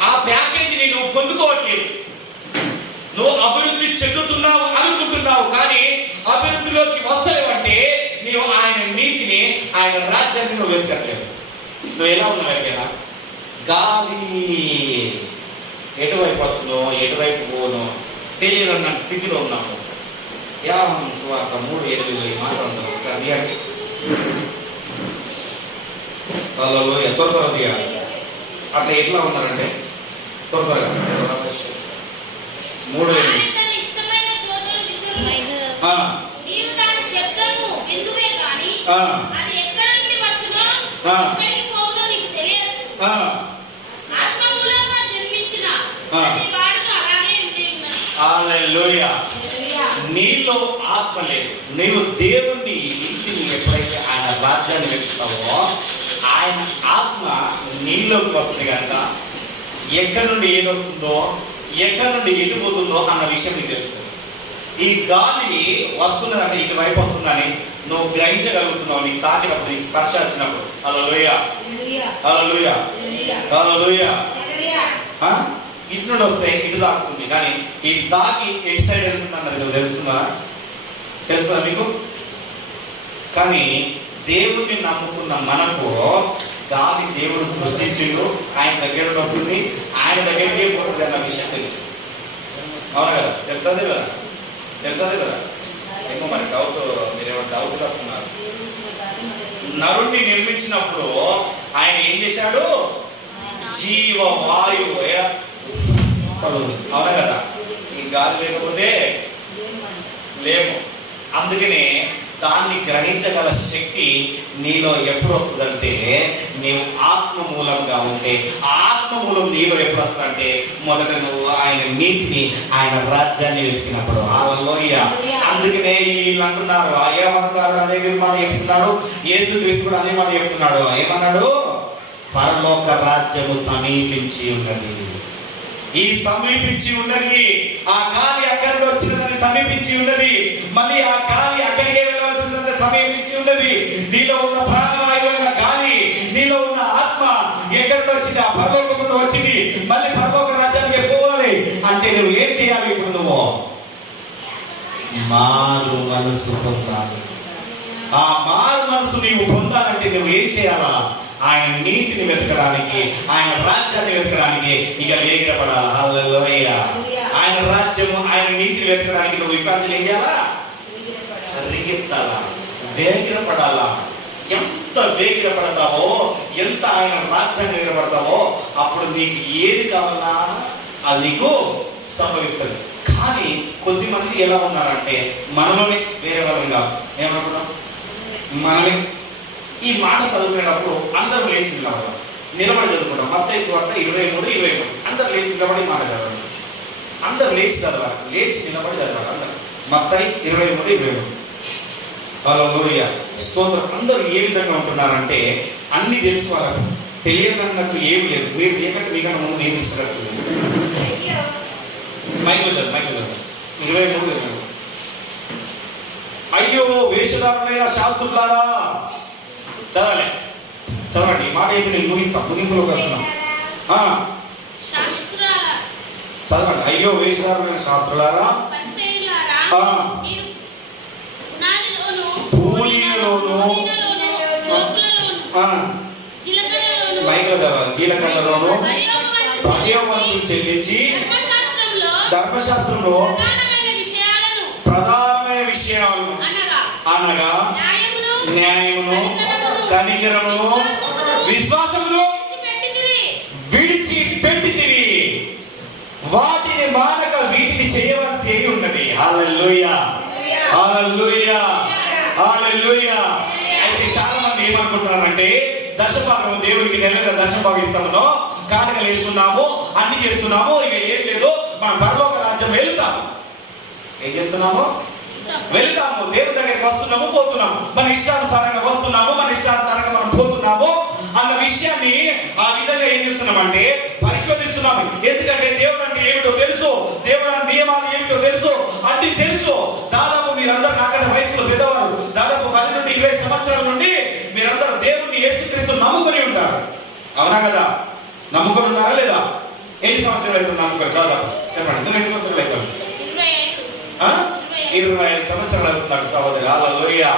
ఆ ప్యాకేజీని నువ్వు పొందుకోవట్లేదు. నువ్వు అభివృద్ధి చెందుతున్నావు అనుకుంటున్నావు, కానీ అభివృద్ధిలోకి వస్తలేవంటే నీవు ఆయన నీతిని, ఆయన రాజ్యాన్ని నువ్వు వెతకట్లేవు. నువ్వు ఎలా ఉన్నావు? ఎక్కడైనా గాలి ఎటువైపు వచ్చునో ఎటువైపు పోనో తెలియని స్థితిలో ఉన్నాము. యోహాను సువార్త 3:8 మాట్లాడుతున్నాం. ఒకసారి దిగండి. హల్లెలూయా. త్వరగా దిగాలి. అట్లా ఎట్లా ఉన్నారంటే త్వరగా 3:8. హల్లెలూయా. హల్లెలూయా. నీలో ఆత్మ లేదు. నీవు దేవుని నీతిని ఎప్పుడైతే ఆయన రాజ్యాన్ని వెతుకుతావో ఆయన ఆత్మ నీలోకి వస్తుంది కనుక ఎక్కడి నుండి ఏది వస్తుందో ఎక్కడి నుండి ఎటు పోతుందో అన్న విషయం నీకు తెలుస్తుంది. ఈ గాలి వస్తున్నదంటే ఇటువైపు వస్తుందని నువ్వు గ్రహించగలుగుతున్నావు. నీకు తాకినప్పుడు, నీకు స్పర్శ వచ్చినప్పుడు. హల్లెలూయా, హల్లెలూయా, హల్లెలూయా. ఇటు నుండి వస్తే ఇటు తాకుతుంది, కానీ ఇది తాకి ఎటు సైడ్ వెళ్తుంది అన్నది నువ్వు తెలుస్తుందా మీకు? కానీ దేవుణ్ణి నమ్ముకున్న మనకు గాలి దేవుడు సృష్టించిండు, ఆయన దగ్గర నుండి వస్తుంది, ఆయన దగ్గరికే పోతుంది అన్న విషయం తెలుసు. అవునా కదా? తెలుస్తుంది కదా? ఏమో మరి మీరేమో డౌట్ వస్తున్నారు. నరుణ్ణి నిర్మించినప్పుడు ఆయన ఏం చేశాడు? జీవవాయువు. అవునా కదా? ఈ గాలి లేకపోతే లేము. అందుకనే దాన్ని గ్రహించగల శక్తి నీలో ఎప్పుడు వస్తుందంటే నీవు ఆత్మ మూలంగా ఉంటే. ఆత్మ మూలం నీలో ఎప్పుడు వస్తుందంటే మొదట నువ్వు ఆయన నీతిని, ఆయన రాజ్యాన్ని వెతికినప్పుడు. హల్లెలూయా. అందుకనే వీళ్ళు అంటున్నారు, అయ్యమనకారుడు అదే మాట చెప్తున్నాడు, యేసుక్రీస్తు కూడా అదే మాట చెప్తున్నాడు. ఏమన్నాడు? పరలోక రాజ్యము సమీపించి ఉన్నది. ఈ సమీపించి ఉన్నది. ఆ గాలి అక్కడికి వచ్చినదని సమీపించి ఉన్నది. మళ్ళీ ఆ గాలి అక్కడికే వెళ్ళవలసిందంటే సమీపించి ఉన్నది. నీలో ఉన్న ప్రాణవాయువు ఉన్న గాలి, నీలో ఉన్న ఆత్మ ఎక్కడికి వచ్చింది? ఆ పరలోకంలో వచ్చింది. మళ్ళీ పరలోక రాజ్యానికి పోవాలి అంటే నువ్వు ఏం చేయాలి? ఇప్పుడు నువ్వు మారు మనసు పొందాలి. ఆ మారు మనసు నీవు పొందాలంటే నువ్వు ఏం చేయాలా? ఆయన నీతిని వెతకడానికి, ఆయన రాజ్యాన్ని వెతకడానికి ఇక వేగిరపడాలా. హల్లెలూయా. ఆయన రాజ్యము, ఆయన నీతిని వెతకడానికి నువ్వు విపాంజలి ఏం చేయాలా? పరిగెత్తాలా, వేగిరపడాలా. ఎంత వేగిరపడతావో, ఎంత ఆయన రాజ్యాన్ని వేగిరపడతావో అప్పుడు నీకు ఏది కావాలన్నా అది నీకు సంభవిస్తుంది. కానీ కొద్దిమంది ఎలా ఉన్నారంటే మనలోనే వేరే వాళ్ళని కాదు. ఏమనుకున్నాం? మనమే ఈ మాట చదువుకునేటప్పుడు అందరూ లేచి నిలబడి చదువుకుంటాం. మత్తయి సువార్త 23:23 అందరు లేచి నిలబడి మాట చదవాలి. అందరు లేచి చదవాలి, లేచి నిలబడి చదవాలి. అందరు మత్తయి 23:23. హల్లెలూయా, స్తోత్రం. అందరూ ఏ విధంగా ఉంటున్నారంటే అన్ని తెలుసు, వాళ్ళకు తెలియదన్నట్టు ఏమి లేదు. మీరు ఏకంటే మీకన్నా ముందు నేను తీసుకున్నట్టు మైకులు 23:23. అయ్యో వేషధారులైన శాస్త్రులారా, చదవండి. మాట చెప్పి నేను ముగిస్తాం, ముగింపులోకి వస్తున్నాం. చదవండి. అయ్యో వేషధారులైన శాస్త్రులారా, జీలకర్రలోను పద్యవంతులు చెల్లించి ధర్మశాస్త్రంలో ప్రధానమైన విషయాలను అనగా న్యాయమును, కనికరమును, విశ్వాసమును విడిచిపెట్టితివి. వాటిని మానక వీటిని చేయవలసి ఉన్నది. హల్లెలూయా, హల్లెలూయా, హల్లెలూయా. అయితే చాలా మంది ఏమనుకుంటున్నారంటే దశభాగం దేవుడికి నెల దశభాగం ఇస్తామనో, కానుకలు వేస్తున్నాము, అన్ని చేస్తున్నాము, ఇక ఏం లేదు, మన పరలోక రాజ్యం వెళుతాము. ఏం చేస్తున్నాము? వెళుతాము. దేవుడి దగ్గరికి వస్తున్నాము, పోతున్నాము. మన ఇష్టానుసారంగా వస్తున్నాము, మన ఇష్టానుసారంగా మనం పోతున్నాము అన్న విషయాన్ని ఆ విధంగా ఏం చేస్తున్నామంటే పరిశోధిస్తున్నాము. ఎందుకంటే దేవుడు అంటే ఏమిటో తెలుసు, దేవుడు నియమాలు ఏమిటో తెలుసు, అన్ని తెలుసు. దాదాపు మీరందరూ నాకంటే వయసులో పెద్దవారు, దాదాపు 10 నుండి 20 సంవత్సరాల నుండి మీరందరూ దేవుణ్ణి యేసుక్రీస్తు నమ్ముకొని ఉంటారు. అవునా కదా? నమ్ముకొని ఉన్నారా లేదా? ఎన్ని సంవత్సరాలు అవుతుంది నమ్ముకొని? దాదాపు చెప్పండి, ఎన్ని సంవత్సరాలు అవుతుంది? 25 సంవత్సరాలు అవుతున్నాడు సహోదరి. హల్లెలూయా,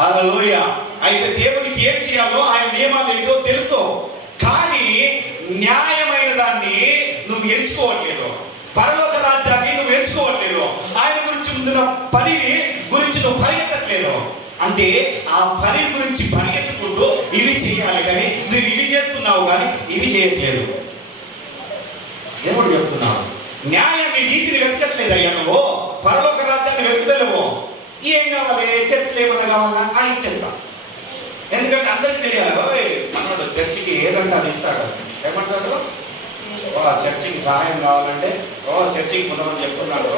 హల్లెలూయా. అయితే దేవునికి ఏం చేయాలో ఆయన నియమాలు ఏంటో తెలుసు, కానీ న్యాయమైన దాన్ని నువ్వు ఎంచుకోవట్లేదు. పరలోక రాజ్యాన్ని నువ్వు ఎంచుకోవట్లేదు. ఆయన గురించి ముందున్న పనిని గురించి నువ్వు పరిగెత్తట్లేదు. అంటే ఆ పని గురించి పరిగెత్తుకుంటూ ఇవి చేయాలి, కానీ నువ్వు ఇవి చేస్తున్నావు కానీ ఇవి చేయట్లేదు. దేవుడు చెప్తున్నావు, న్యాయాన్ని, నీతిని వెతకట్లేదు అయ్యా. నువ్వు పరలోక రాజ్యాన్ని వెతుకుతలేవు. ఏం కావాలి? చర్చిలు ఏమన్నా కావాలన్నా ఇచ్చేస్తాం. ఎందుకంటే అందరికీ తెలియాలి, మనోడు చర్చికి ఏదంటే అది ఇస్తాడు. ఏమంటాడు? చర్చికి సహాయం కావాలంటే చర్చికి కొంతమంది చెప్తున్నాడు,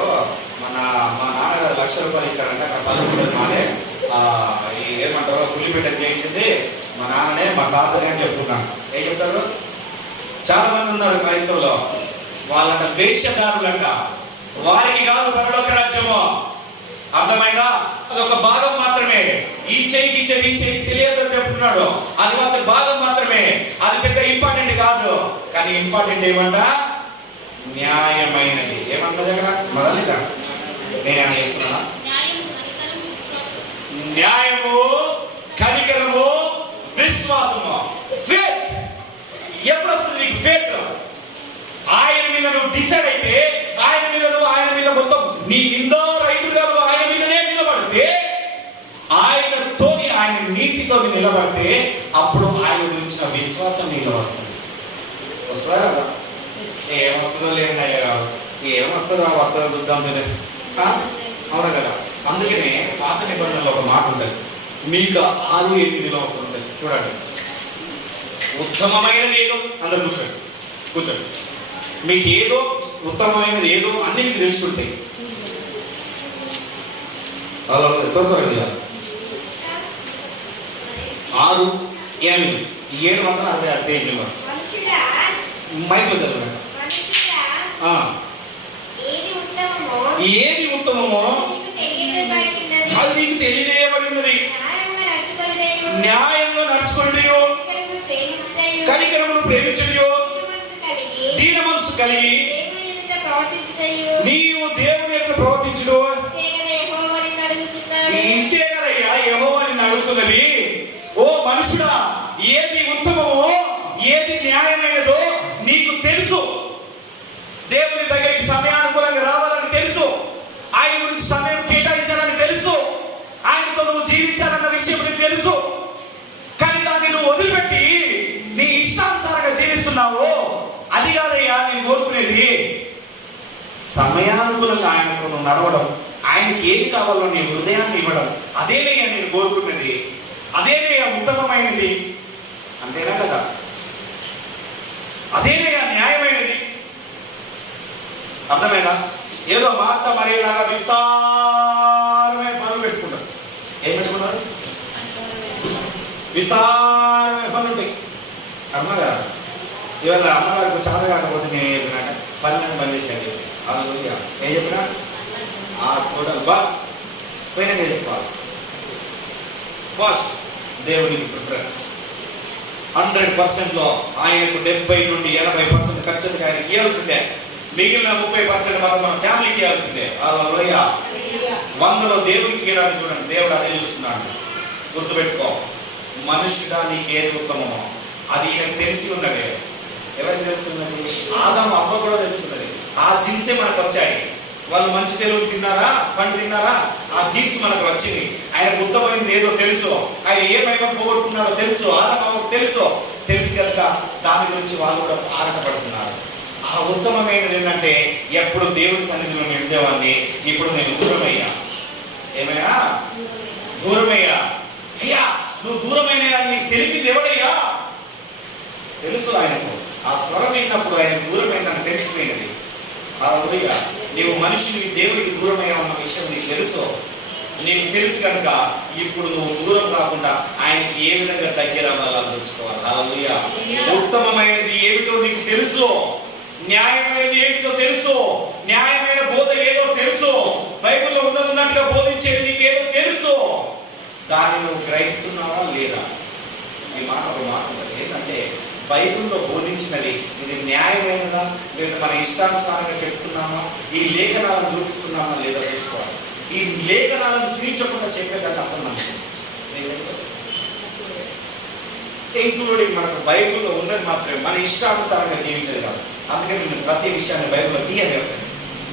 మా నాన్నగారు ₹1,00,000 ఇచ్చారంటే అక్కడ 11 మానే ఏమంటారో పులిపేట చేయించింది మా నాన్ననే, మా తాతనే అని చెప్పుకున్నాను. ఏం చెప్తారు? చాలా మంది ఉన్నారు క్రైస్తవులో, వాళ్ళంట వేశ్యదారులంట, వారికి కాదు పరలోక రాజ్యము. అర్థమైందా? అదొక భాగం మాత్రమే. ఈ చెయ్యికి ఇచ్చేది ఈ చెయ్యికి తెలియదని చెప్తున్నాడు. అది మాత్రం భాగం మాత్రమే, అది పెద్ద ఇంపార్టెంట్ కాదు. కానీ ఇంపార్టెంట్ ఏమంట? న్యాయమైనది. ఏమన్నది అక్కడ? మొదలుదా నేను చెప్తున్నా, న్యాయము, కనికరము, విశ్వాసము. ఫేత్ ఎప్పుడు వస్తుంది నీకు? ఫేత్ ఆయన మీద నువ్వు డిసైడ్ అయితే, ఆయన మీద మొత్తం నీ నిందో రైతులుగా నువ్వు ఆయన మీదనే నిలబడితే, ఆయనతోని, ఆయన నీతితో నిలబడితే, అప్పుడు ఆయన గురించిన విశ్వాసం నీలో వస్తుంది. వస్తుందా కదా? ఏమొస్తుందో లేదయ్యా, ఏమొస్తుందో వస్తుందో చూద్దాం నేను. అవునా కదా? అందుకనే పాత నిబంధనలో ఒక మాట ఉంటుంది, మీకు 6:8 ఒకటి ఉంటుంది చూడండి. ఉత్తమమైనది ఏదో, అందరు కూర్చోండి. మీకు ఏదో ఉత్తమమైనది ఏదో అన్ని మీకు తెలుసుంటాయి. అలా త్వరగా 6:8 766 పేజ్ నెంబర్. మైక్లో చదవండి. ఏది ఉత్తమమో అది నీకు తెలియజేయబడి ఉన్నది. న్యాయంగా నడుచుకుంటయో, కనికరమును ప్రేమించడయో, దీన మనసు కలిగి నీవు దేవుని యొక్క ప్రవర్తించుడు. ఇంతే కదయ్యా యెహోవాని అడుగుతున్నది. ఓ మనుషుడా, ఏది ఉత్తమమో ఏది న్యాయమైనదో నీకు తెలుసు. దేవుని దగ్గరికి సమయానుకూలంగా రావాలని తెలుసు, ఆయన గురించి సమయం కేటాయించాలని తెలుసు, ఆయనతో నువ్వు జీవించాలన్న విషయం నీకు తెలుసు. కానీ దాన్ని నువ్వు వదిలిపెట్టి నీ ఇష్టానుసారంగా జీవిస్తున్నావు. అది కాదయ్యా నేను కోరుకునేది. సమయానుకూలంగా ఆయనతో నువ్వు నడవడం, ఆయనకి ఏది కావాలో నీ హృదయాన్ని ఇవ్వడం, అదేనయ్యా నేను కోరుకున్నది, అదేనయ్యా ఉత్తమమైనది. అంతేనా కదా? అదేనయ్యా న్యాయమైనది. అర్థమైనా? ఏదో మార్త మరియలాగా విస్తారమైన పనులు పెట్టుకుంటారు. ఏం పెట్టుకుంటారు? విస్తారమైన పనులు ఉంటాయి. అర్థమా కదా? ఇవాళ అమ్మగారికి చేత కాకపోతే నేను చెప్పినాక పని చేసేది వాళ్ళు ఏం చెప్పినా ఆ టోటల్ పైన చేసుకోవాలి. ఫస్ట్ దేవునికి ప్రిఫరెన్స్ 100%లో ఆయనకు 70 నుండి 80% ఖచ్చితంగా ఆయనకి ఇవ్వాల్సిందే. మిగిలిన 30% మాత్రం మన ఫ్యామిలీకి ఇవ్వాల్సిందే. అలా 100లో దేవునికి ఇవ్వడానికి చూడండి, దేవుడు అదే చూస్తున్నాడు. గుర్తుపెట్టుకో, మనుషుడా నీకు ఏది ఉత్తమమో అది ఈయనకు తెలిసి ఉన్నదే. ఎవరికి తెలిసి ఉన్నది? ఆదాము అవ్వ కూడా తెలిసి ఉన్నది. ఆ జీన్సే మనకు వచ్చాయి. వాళ్ళు మంచి తెలుగు తిన్నారా, పండు తిన్నారా, ఆ జీన్స్ మనకు వచ్చింది. ఆయనకు ఉత్తమమైనది ఏదో తెలుసు, ఆయన ఏమైనా పోగొట్టుకున్నాడో తెలుసు, ఆదాము తెలుసు కనుక దాని గురించి వాళ్ళు కూడా ఆరాటపడుతున్నారు. ఆ ఉత్తమమైనది ఏంటంటే, ఎప్పుడు దేవుడి సన్నిధిలో నేను ఉండేవాడిని, ఇప్పుడు నేను దూరమయ్యా. ఏమయ్యా? దూరమయ్యా. అయ్యా నువ్వు దూరమైన నీకు తెలిపింది ఎవడయ్యా? తెలుసు ఆయనకు. ఆ స్వరం విన్నప్పుడు ఆయన దూరమైందని తెలిసిపోయినది. అలా నీవు మనిషిని దేవుడికి దూరమయ్యా ఉన్న విషయం నీకు తెలుసు కనుక ఇప్పుడు నువ్వు దూరం కాకుండా ఆయనకి ఏ విధంగా దగ్గర అవ్వాలని తెలుసుకోవాలి. హల్లెలూయా. ఉత్తమమైనది ఏమిటో నీకు తెలుసు, న్యాయమైనది ఏమిటో తెలుసు, న్యాయమైన బోధ ఏదో తెలుసు, బైబిల్లో ఉన్నట్టుగా బోధించేది నీకేదో తెలుసు. దాన్ని నువ్వు గ్రహిస్తున్నావా లేదా? ఈ మాట ఒక మాట ఉంటుంది ఏంటంటే, బైబిల్లో బోధించినది ఇది న్యాయమైనదా లేదా మన ఇష్టానుసారంగా చెప్తున్నామా, ఈ లేఖనాలను చూపిస్తున్నామా లేదా చూసుకోవాలి. ఈ లేఖనాలను సూచించకుండా చెప్పేదాన్ని అసలు మనకు ఇంక్లూడింగ్ మనకు బైబిల్లో ఉన్నది మాత్రమే, మన ఇష్టానుసారంగా జీవించేది కాదు. అందుకని నేను ప్రతి విషయాన్ని బైబిల్లో తీయని చెప్పాను.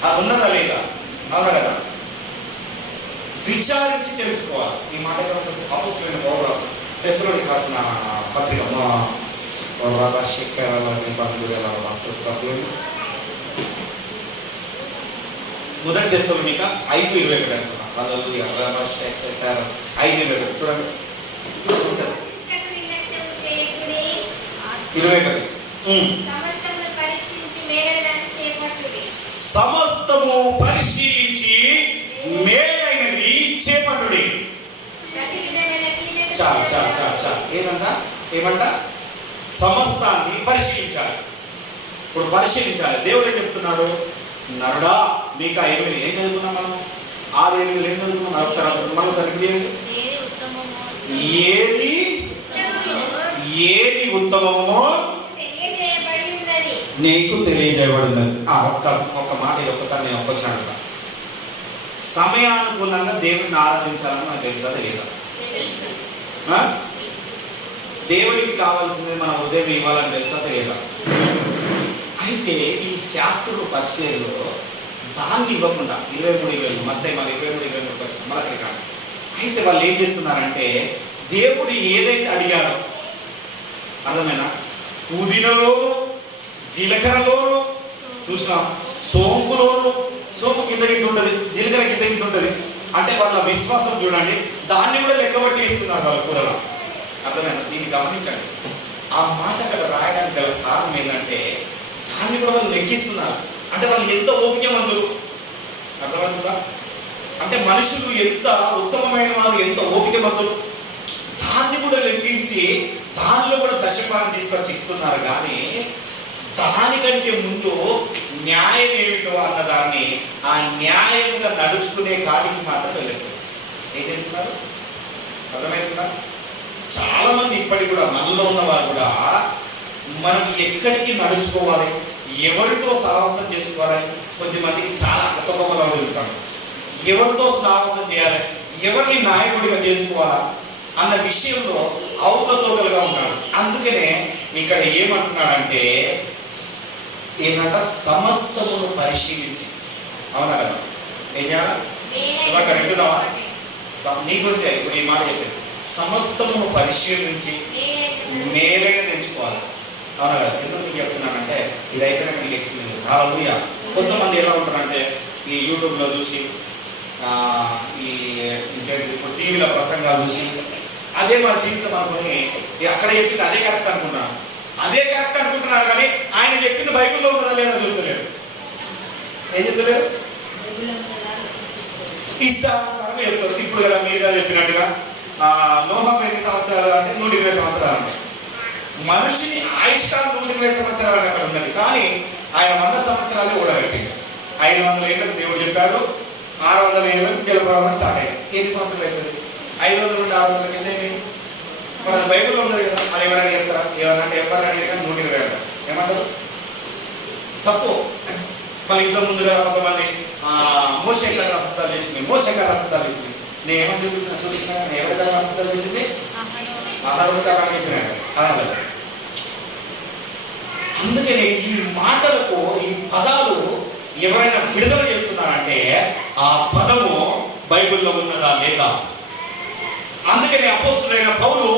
అది ఉన్నదా లేదా? అవునా కదా? విచారించి తెలుసుకోవాలి. ఈ మాట అపోస్తలుడైన పౌలు రాస్తాడు తెస్సలోనికీయులకు రాసిన పత్రిక మొదటి తెస్సలోనిక 5:21 అనుకున్నా. హల్లెలూయా. 5:21 చూడండి. 21 సమస్తము పరిశీలించి మేలైనది చేపట్టుడి. చాలు చాలు చాలు చాలు. ఏమంట సమస్తాన్ని పరిశీలించాలి. ఇప్పుడు పరిశీలించాలి. దేవుడు ఏం చెప్తున్నాడు? నరుడా, మీకు 8 ఏం చదువుకున్నాం మనం? 6, 8 ఏం చదువుకున్నాం? మళ్ళీ సరిపోయింది. ఏది ఉత్తమమో నీకు తెలియజేయబడినది. ఒక్క మాట ఇది ఒక్కసారి నేను ఒక్కొచ్చిన అడుగుతా. సమయానుకూలంగా దేవుడిని ఆరాధించాలని మనకు తెలుసా తెలియదా? దేవుడికి కావాల్సింది మన హృదయం ఇవ్వాలని తెలుసా తెలియదా? అయితే ఈ శాస్త్రులు పరిచయంలో దాన్ని ఇవ్వకుండా 23,000 మధ్య మన 23,000 వచ్చింది మనకి కాదు. అయితే వాళ్ళు ఏం చేస్తున్నారంటే దేవుడు ఏదైతే అడిగాడో, అర్థమైనా, పుదీనలోను జీలకర్రలోను చూసిన సోంపులోను, సోంపు కింద కింద ఉంటుంది, జీలకర్ర కింద కింద ఉంటుంది. అంటే వాళ్ళ విశ్వాసం చూడండి, దాన్ని కూడా లెక్కబట్టి ఇస్తున్నారు వాళ్ళ కూరలో. అర్థమైనా? దీన్ని గమనించండి. ఆ మాట అక్కడ రాయడానికి గల కారణం ఏంటంటే దాన్ని కూడా వాళ్ళు లెక్కిస్తున్నారు. అంటే వాళ్ళు ఎంత ఓపికమంతులు. అర్థమవుతుందా? అంటే మనుషులు ఎంత ఉత్తమమైన వాళ్ళు, ఎంత ఓపికమంతులు. దాన్ని కూడా లెక్కించి దానిలో కూడా దశభాగం తీసుకొచ్చి ఇస్తున్నారు. కానీ దానికంటే ముందు న్యాయం ఏమిటో అన్నదాన్ని, ఆ న్యాయంగా నడుచుకునే కాడికి మాత్రం వెళ్ళట్లేదు. ఏం చేస్తున్నారు? అర్థమవుతుందా? చాలా మంది ఇప్పటికి కూడా మనలో ఉన్నవారు కూడా మనం ఎక్కడికి నడుచుకోవాలి, ఎవరితో సాహసం చేసుకోవాలని కొద్దిమందికి చాలా అకతొకమలో వెళ్తాడు. ఎవరితో సాహసం చేయాలి, ఎవరిని నాయకుడిగా చేసుకోవాలా అన్న విషయంలో అవకతవకలుగా ఉన్నాడు. అందుకనే ఇక్కడ ఏమంటున్నాడంటే ఏంటంట, సమస్తమును పరిశీలించి. అవునా కదా? ఏం చేయాలా? రెండున్నావా? నీ గురించి ఇప్పుడు ఈ మాట చెప్పాను. సమస్తమును పరిశీలించి మేలైనది ఎంచుకోవాలి. అవునా కదా? ఎందుకు నీకు చెప్తున్నానంటే ఇది అయిపోయినాక నీకు ఎక్స్ప్లెయిన్ చేస్తాను. హల్లెలూయా. కొంతమంది ఎలా ఉంటారంటే ఈ యూట్యూబ్లో చూసి, ఈ ఇప్పుడు టీవీలో ప్రసంగాలు చూసి అదే మా జీవితం అనుకుని అక్కడ చెప్పింది అదే కరెక్ట్ అనుకున్నాను. అదే కరెక్ట్ అనుకుంటున్నారు కానీ ఆయన చెప్పింది బైబిల్లో ఉంటుందా లేదా చూస్తలేరు. ఏం చెప్తలేరు? ఇష్టానుసారంగా చెప్తారు. ఇప్పుడు కదా మీరు చెప్పినట్టుగా నోహం ఎన్ని సంవత్సరాలు అంటే 120 సంవత్సరాలు అంటే మనిషిని ఆయుష్కాలం 120 సంవత్సరాలు అని అక్కడ ఉన్నది. కానీ ఆయన 100 సంవత్సరాలే ఓడగట్టింది. 500 ఏళ్ళకు దేవుడు చెప్పాడు, 600 ఏళ్ళకు జలప్రవాహం స్టార్ట్ అయింది. ఎన్ని సంవత్సరాలు అవుతుంది? 500 నుండి 600 కింద మన బైబిల్లో ఉన్నది కదా. అది ఎవరైనా చెప్తారా? ఏమన్నా అంటే ఎవరైనా అడిగినా 120 అంటారు. ఏమంటారు? తప్పు. మళ్ళీ ఇంత ముందుగా కొంతమంది మోషేకర్ అద్భుతాలు చేసింది, మోషేకర్ అద్భుతాలు చేసింది. నేను ఏమని చూపించిన నేను ఎవరికైనా అద్భుతాలు చేసింది? అహరోను కదా అని చెప్పినాడు. అదే. అందుకని ఈ మాటలకు, ఈ పదాలు ఎవరైనా విడుదల చేస్తున్నారంటే ఆ పదము బైబిల్లో ఉన్నదా లేదా? అందుకని అపోస్తులైన పౌలు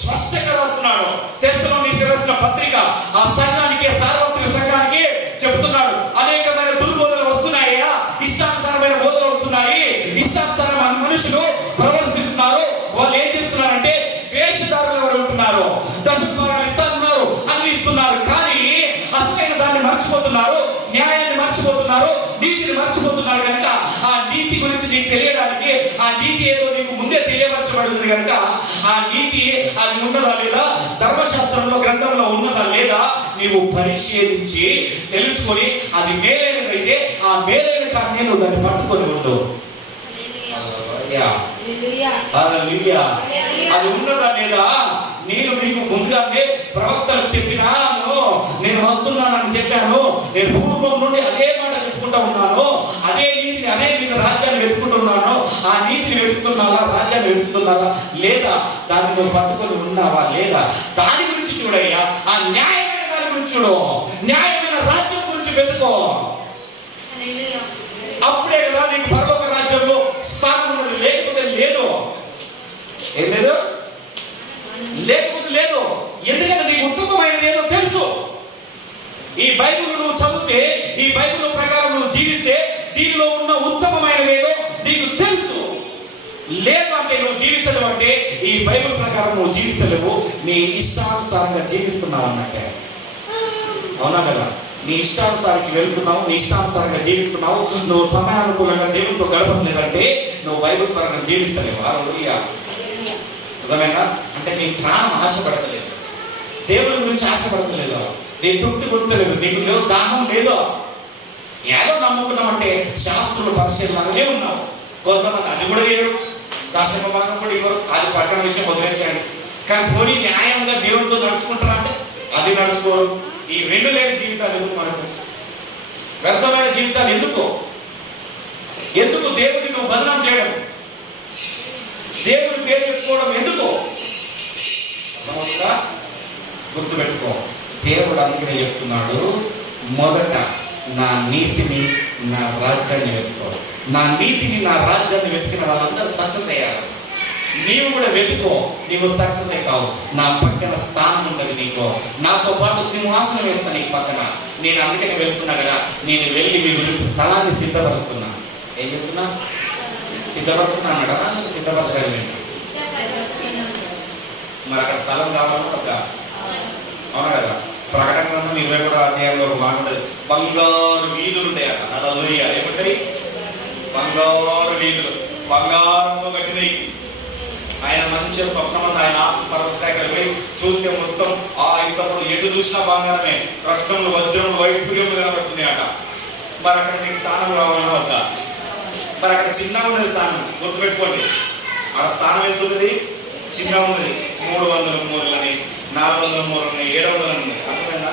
స్పష్టంగా రాస్తున్నాడు. తెస్సలోనికీయులకు రాసిన పత్రిక ఆ సంఘానికి, సార్వత్రిక సంఘానికి చెప్తున్నాడు. అనేకమైన దుర్బోధనలు వస్తున్నాయా, ఇష్టానుసారమైన బోధనలు వస్తున్నాయి, ఇష్టానుసారమైన మనుషులు ప్రవర్తిస్తున్నారు. వాళ్ళు ఏం చేస్తున్నారంటే వేషధారులు ఎవరు ఉంటున్నారు, దశభాగాలు ఇస్తున్నారు, అన్ని ఇస్తున్నారు. కానీ అసలైన దాన్ని మర్చిపోతున్నారు, న్యాయాన్ని మర్చిపోతున్నారు, నీతిని మర్చిపోతున్నారు. కనుక ఆ నీతి గురించి నీకు తెలియడానికి, ఆ నీతి ఏదో నీకు ముందే తెలియపరచబడింది కనుక ఆ నీతి అది ఉన్నదా లేదా, ధర్మశాస్త్రంలో గ్రంథంలో ఉన్నదా లేదా నీవు పరిశీలించి తెలుసుకొని అది మేలైనదైతే ఆ మేలైన కానీ నువ్వు దాన్ని పట్టుకొని ఉండు. అది ఉన్నదా లేదా? నేను మీకు ముందుగానే ప్రవక్తలకు చెప్పినాను, నేను వస్తున్నానని చెప్పాను, నేను పూర్వం నుండి అదే మాట చెప్పుకుంటూ ఉన్నాను, అదే నీతిని, అదే నీతి రాజ్యాన్ని వెతుకుంటున్నాను. ఆ నీతిని వెతుకుతున్నారా, రాజ్యాన్ని వెతుకుతున్నారా లేదా, దాన్ని నువ్వు పట్టుకొని ఉన్నావా లేదా? దాని గురించి చూడయ్యా, ఆ న్యాయమైన దాని గురించి చూడు, న్యాయమైన రాజ్యం గురించి వెతుకో. అప్పుడే కదా నీకు పరలోక రాజ్యంలో స్థానం ఉన్నది. లేకపోతే లేదు. ఏం లేదు? లేకపోతే లేదు. ఎందుకంటే నీకు ఉత్తమమైనది ఏదో తెలుసు. ఈ బైబిల్ నువ్వు చదివితే, ఈ బైబిల్ ప్రకారం నువ్వు జీవిస్తే దీనిలో ఉన్న ఉత్తమమైనది ఏదో నీకు తెలుసు. లేదు అంటే నువ్వు జీవిస్తలేవు అంటే ఈ బైబిల్ ప్రకారం నువ్వు జీవిస్తలేవు, నీ ఇష్టానుసారంగా జీవిస్తున్నావు అన్నట్టే. అవునా కదా? నీ ఇష్టానుసారికి వెళ్తున్నావు, నీ ఇష్టానుసారంగా జీవిస్తున్నావు, నువ్వు సమయానుకూలంగా దేవునితో గడపట్లేదంటే నువ్వు బైబిల్ పరంగా జీవిస్తలేవు. హల్లెలూయా. అర్థమైనా? అంటే నీ ప్రాణం ఆశపడతలేదు, దేవుని గురించి ఆశపడతలేదు, నీ తృప్తి కొట్టలేదు, నీకు లేవు దాహం లేదో, ఏదో నమ్ముకున్నావు అంటే శాస్త్రుల పరిశీలనగానే ఉన్నావు. కొంతమంది అది కూడా చేయరు, దశమ భాగం కూడా ఇవ్వరు, అది పక్కన విషయం వదిలేసేయండి. కానీ పోనీ న్యాయంగా దేవునితో నడుచుకుంటారా అంటే అది నడుచుకోరు. ఈ రెండు లేని జీవితాలు ఎందుకు మనకు? వ్యర్థమైన జీవితాలు ఎందుకు? దేవుడిని నువ్వు బదనాం చేయడం, దేవుని పేరు పెట్టుకోవడం ఎందుకు? గుర్తుపెట్టుకో, దేవుడు అందుకనే చెప్తున్నాడు, మొదట నా నీతిని నా రాజ్యాన్ని వెతుకో. నా నీతిని నా రాజ్యాన్ని వెతికిన వాళ్ళందరూ సక్సెస్ అయ్యారు. నీవు కూడా వెతుకో, నీవు సక్సెస్ అయ్యావు. నా పక్కన స్థానం ఉన్నది నీకు, నాతో పాటు సింహాసనం వేస్తా నీకు పక్కన. నేను అందుకని వెళ్తున్నా కదా, నేను వెళ్ళి మీ గురించి స్థలాన్ని సిద్ధపరుస్తున్నా. ఏం చేస్తున్నా? సిద్ధపరుస్తున్నా అన్నాడా? సిద్ధపరచగలిగి మరి అక్కడ స్థలం కావాలన్నా తప్ప, అవునా కదా? ప్రకటన గ్రంథం 20 అధ్యాయంలో ఒక మాట ఉంటుంది, బంగారు వీధులు ఉంటాయి అక్కడ. హల్లెలూయా. ఏముంటాయి? బంగారు వీధులు, బంగారంతో కట్టినవి. ఆయన మంచి స్వప్నమంది. ఆయన పర్వతానికి పోయి చూస్తే మొత్తం ఇంతప్పుడు ఎటు చూసినా బంగారమే, రక్తములు వజ్రములు వైఢూర్యములు కనబడుతున్నాయి అట. మరి అక్కడ నీకు స్థానం కావాలన్నా వద్దా? మరి అక్కడ చిన్నగా ఉన్నది స్థానం, గుర్తుపెట్టుకోండి. ఆ స్థానం ఎంత ఉన్నది? చిన్నగా ఉన్నది. 300 మూరలని, 400 మూరలని, 700 ఉన్నాయి. అర్థమైందా?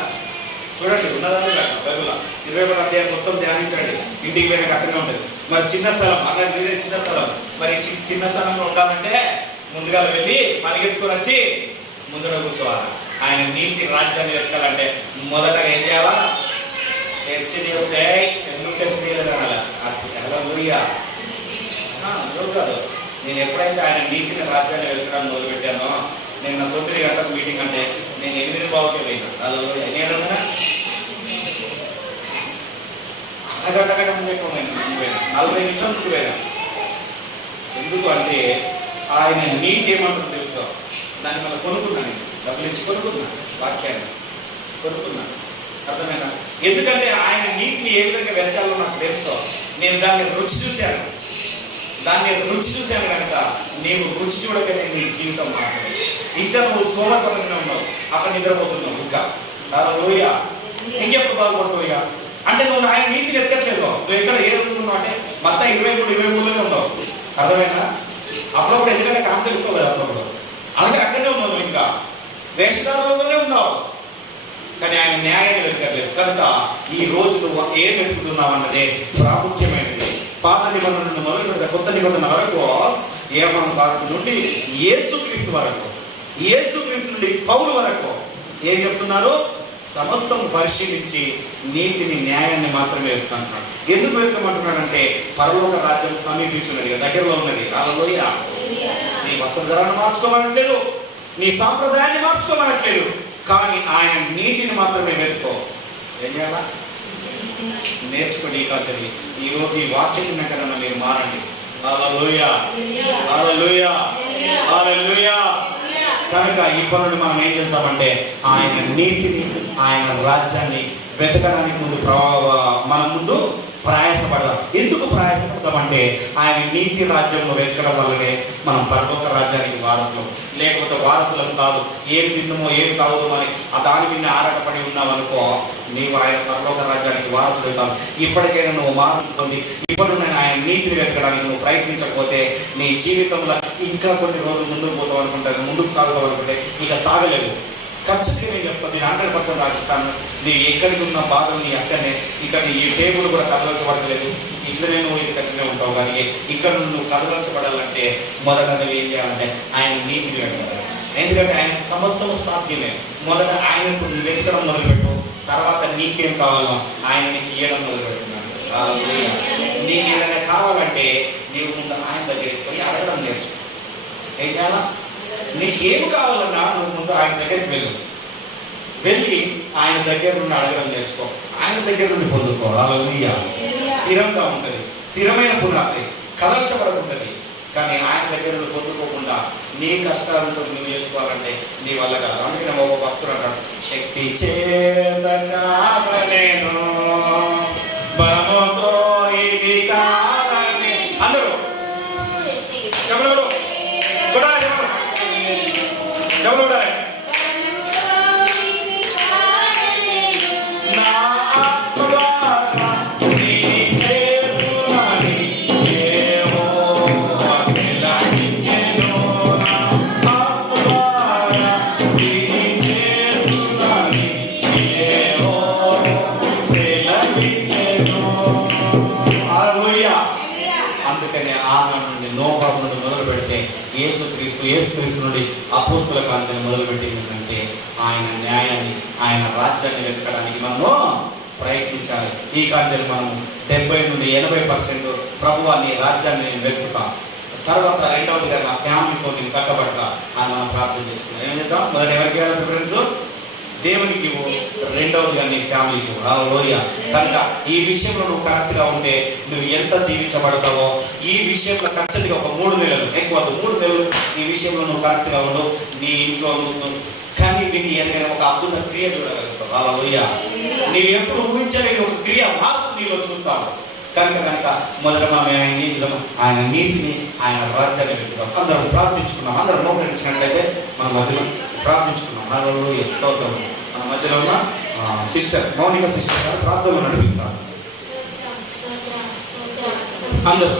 చూడండి, ఉన్నదాన్ని బైబిల్ 21 అధ్యాయం మొత్తం ధ్యానించండి. ఇంటికి పోయినాక అక్కడనే ఉంటుంది. మరి చిన్న స్థలం, అలాంటి చిన్న స్థలం. మరి చిన్న స్థలంలో ఉండాలంటే ముందుగా వెళ్ళి పరిగెత్తుకొని వచ్చి ముందుగా కూర్చోవాలి. ఆయన నీతి రాజ్యాన్ని వెతకాలంటే మొదటగా ఏం చేయాలా? చర్చి దేవుతే ఎందుకు చర్చి తీయలేదు అనాలి. హల్లెలూయా. జోక్ కాదు. నేను ఎప్పుడైతే ఆయన నీతిని రాజ్యాన్ని వెతకడానికి మొదలుపెట్టానో, నేను నా 9 గంటలకు మీటింగ్ అంటే నేను 8 బావుకే పోయినా. హల్లెలూయా. నేను అరగంట కంటే ముందు ఎక్కువ పోయినా, 40 నిమిషాల ముందు పోయినా. ఎందుకు అంటే ఆయన నీతి ఏమంటుందో తెలుసా? దాన్ని మళ్ళీ కొనుక్కున్నాను, డబ్బులు ఇచ్చి కొనుక్కున్నా, వాక్యాన్ని కొనుక్కున్నాను. అర్థమైనా? ఎందుకంటే ఆయన నీతిని ఏ విధంగా వెతకాలో నాకు తెలుసో, నేను దాన్ని రుచి చూశాను కనుక నీవు రుచి చూడగానే నీ జీవితం మాట్లాడి ఇంకా నువ్వు సోమర్పరంగా ఉన్నావు, అక్కడ నిద్రపోతున్నావు. ఇంకా హల్లెలూయా. ఇంకెప్పుడు బాగుపడతావు? ఇక అంటే నువ్వు ఆయన నీతిని ఎత్తట్లేదు. నువ్వు ఎక్కడ ఏ రోజు ఉన్నావు అంటే మొత్తం 23 ఉన్నావు. అర్థమైనా? అప్పుడప్పుడు ఎందుకంటే కాంతి ఎక్కువ కదా, అప్పుడప్పుడు అందుకే అక్కడనే ఉన్నావు, ఇంకా వేషధారంలోనే ఉన్నావు. కానీ ఆయన న్యాయాన్ని వెతకట్లేదు కనుక ఈ రోజు నువ్వు ఏం వెతుకుతున్నావు అన్నదే ప్రాముఖ్యమైనది. పాత నిబంధన నుండి మొదలు పెడితే కొత్త నిబంధన వరకు, ఏమం నుండి యేసుక్రీస్తు వరకు, యేసుక్రీస్తు నుండి పౌలు వరకు ఏం చెప్తున్నారు? సమస్తం పరిశీలించి నీతిని న్యాయాన్ని మాత్రమే వెతుకుంటున్నాడు. ఎందుకు వెతకమంటున్నాడంటే పరలోక రాజ్యం సమీపించున్నది, దగ్గరలో ఉన్నది. హల్లెలూయా. నీ వస్త్రధరాన్ని మార్చుకోమనట్లేదు, నీ సాంప్రదాయాన్ని మార్చుకోమనట్లేదు, కానీ ఆయన నీతిని మాత్రమే వెతుకో. ఏం చేయాలా? నేర్చుకోండి. ఈ కల్చర్ని ఈరోజు ఈ వాక్యం విన్నాకన్నా మీరు మారండి. హల్లెలూయా. హల్లెలూయా. హల్లెలూయా. కనుక ఇప్పటి నుండి మనం ఏం చేస్తామంటే ఆయన నీతిని, ఆయన రాజ్యాన్ని వెతకడానికి మనం ముందు ప్రయాసపడదాం. ఎందుకు ప్రయాసపడతామంటే ఆయన నీతి రాజ్యంలో వెతకడం వల్లనే మనం పరలోక రాజ్యానికి వారసులు. లేకపోతే వారసులం కాదు. ఏమి తిందామో ఏమి తాగుదామో అని దాని మీద ఆరాటపడి ఉన్నావనుకో, నీవు ఆయన పరలోక రాజ్యానికి వారసుడు కాదు. ఇప్పటికైనా నువ్వు మార్చుకుంది, ఇప్పటి నుండి ఆయన నీతిని వెతకడానికి నువ్వు ప్రయత్నించకపోతే నీ జీవితంలో ఇంకా కొన్ని రోజులు ముందుకు పోతావు అనుకుంటాను, ముందుకు సాగుతావు అనుకుంటే ఇక సాగలేవు. ఖచ్చితంగా నేను చెప్తాను, నేను 100% రాసిస్తాను. నీ ఎక్కడికి ఉన్న బాధలు నీ అక్కడనే, ఇక్కడ ఈ టేబుల్ కూడా కదలచబడలేదు, ఇట్లనే నువ్వు ఇది కట్టినే ఉంటావు. కానీ ఇక్కడ నువ్వు కదలచబడాలంటే మొదట నువ్వు ఏం చేయాలంటే ఆయన నీతిని వెతకాలి. ఎందుకంటే ఆయన సమస్తము సాధ్యమే. మొదట ఆయనకు నువ్వు వెతకడం మొదలుపెట్టు, తర్వాత నీకేం కావాలో ఆయన నీకు ఇవ్వడం మొదలు పెడుతున్నాడు. నీకు ఏదైనా కావాలంటే నీవు ముందు ఆయన దగ్గరికి పోయి అడగడం నేర్చు. ఏం చేయాలా? నీకేమి కావాలన్నా నువ్వు ముందు ఆయన దగ్గరికి వెళ్ళి ఆయన దగ్గర నుండి అడగడం నేర్చుకో. ఆయన దగ్గర నుండి పొందుకో. హల్లెలూయా. స్థిరంగా ఉంటుంది, స్థిరమైన పునాది, కదల్చబడుతుంది. కానీ ఆయన దగ్గర నువ్వు పొందుకోకుండా నీ కష్టాలతో నువ్వు చేసుకోవాలంటే నీ వల్ల కాదు. అందుకని ఒక భక్తుడు అంటాడు, శక్తి చేత కాదనేను, బలముతో ఇది కాదని. అందరూ చెప్పడు చూడాలి, చెప్పడు చూడాలి. నా ఆత్మ ద్వారా నీ చేతులని యెహోవా సెలవిచ్చెను. నా ఆత్మ ద్వారా నీ చేతులని యెహోవా సెలవిచ్చెను. హల్లెలూయా. అందుకని ఆనాడు నుండి నోవాహు నుండి మొదలు పెడితే యేసుక్రీస్తు నుండి అపోస్తుల కాంచెలు మొదలుపెట్టింది. ఎందుకంటే ఆయన న్యాయాన్ని, ఆయన రాజ్యాన్ని వెతకడానికి మనము ప్రయత్నించాలి. ఈ కాంచెలు మనము 70 నుండి 80% ప్రభువాన్ని రాజ్యాన్ని నేను వెతుకుతాం. తర్వాత రెండవదిగా నా ఫ్యామిలీతో నేను కట్టబడతా అని మనం ప్రార్థన చేసుకున్నాం. ఏం చేద్దాం? మొదటి ఎవరికి ప్రిఫరెన్స్? దేవునికి ఇవ్వు. రెండవదిగా నీ ఫ్యామిలీకి. హల్లెలూయా. కనుక ఈ విషయంలో నువ్వు కరెక్ట్గా ఉంటే నువ్వు ఎంత దీవించబడతావో, ఈ విషయంలో ఖచ్చితంగా ఒక 3 నెలలు, ఎక్కువ 3 నెలలు ఈ విషయంలో నువ్వు కరెక్ట్గా ఉండు. నీ ఇంట్లో నువ్వు కానీ విని ఎరగని ఒక అద్భుత క్రియ చూడగలుగుతావు. హల్లెలూయా. నీవు ఎప్పుడు ఊహించలేని ఒక క్రియ మార్పు నీలో చూస్తావు. కనుక మొదట మనం ఆయన నీతిని, ఆయన రాజ్యాన్ని పెట్టుకుంటాం. అందరం ప్రార్థించుకున్నాం. అందరం మోకరించినట్లయితే మన మధ్యలో ప్రార్థించుకున్నాం. హల్లెలూయా, స్తోత్రం. మన మధ్యలో ఉన్న సిస్టర్ మౌనిక సిస్టర్ గారు ప్రార్థనలు నడిపిస్తారు. అందరూ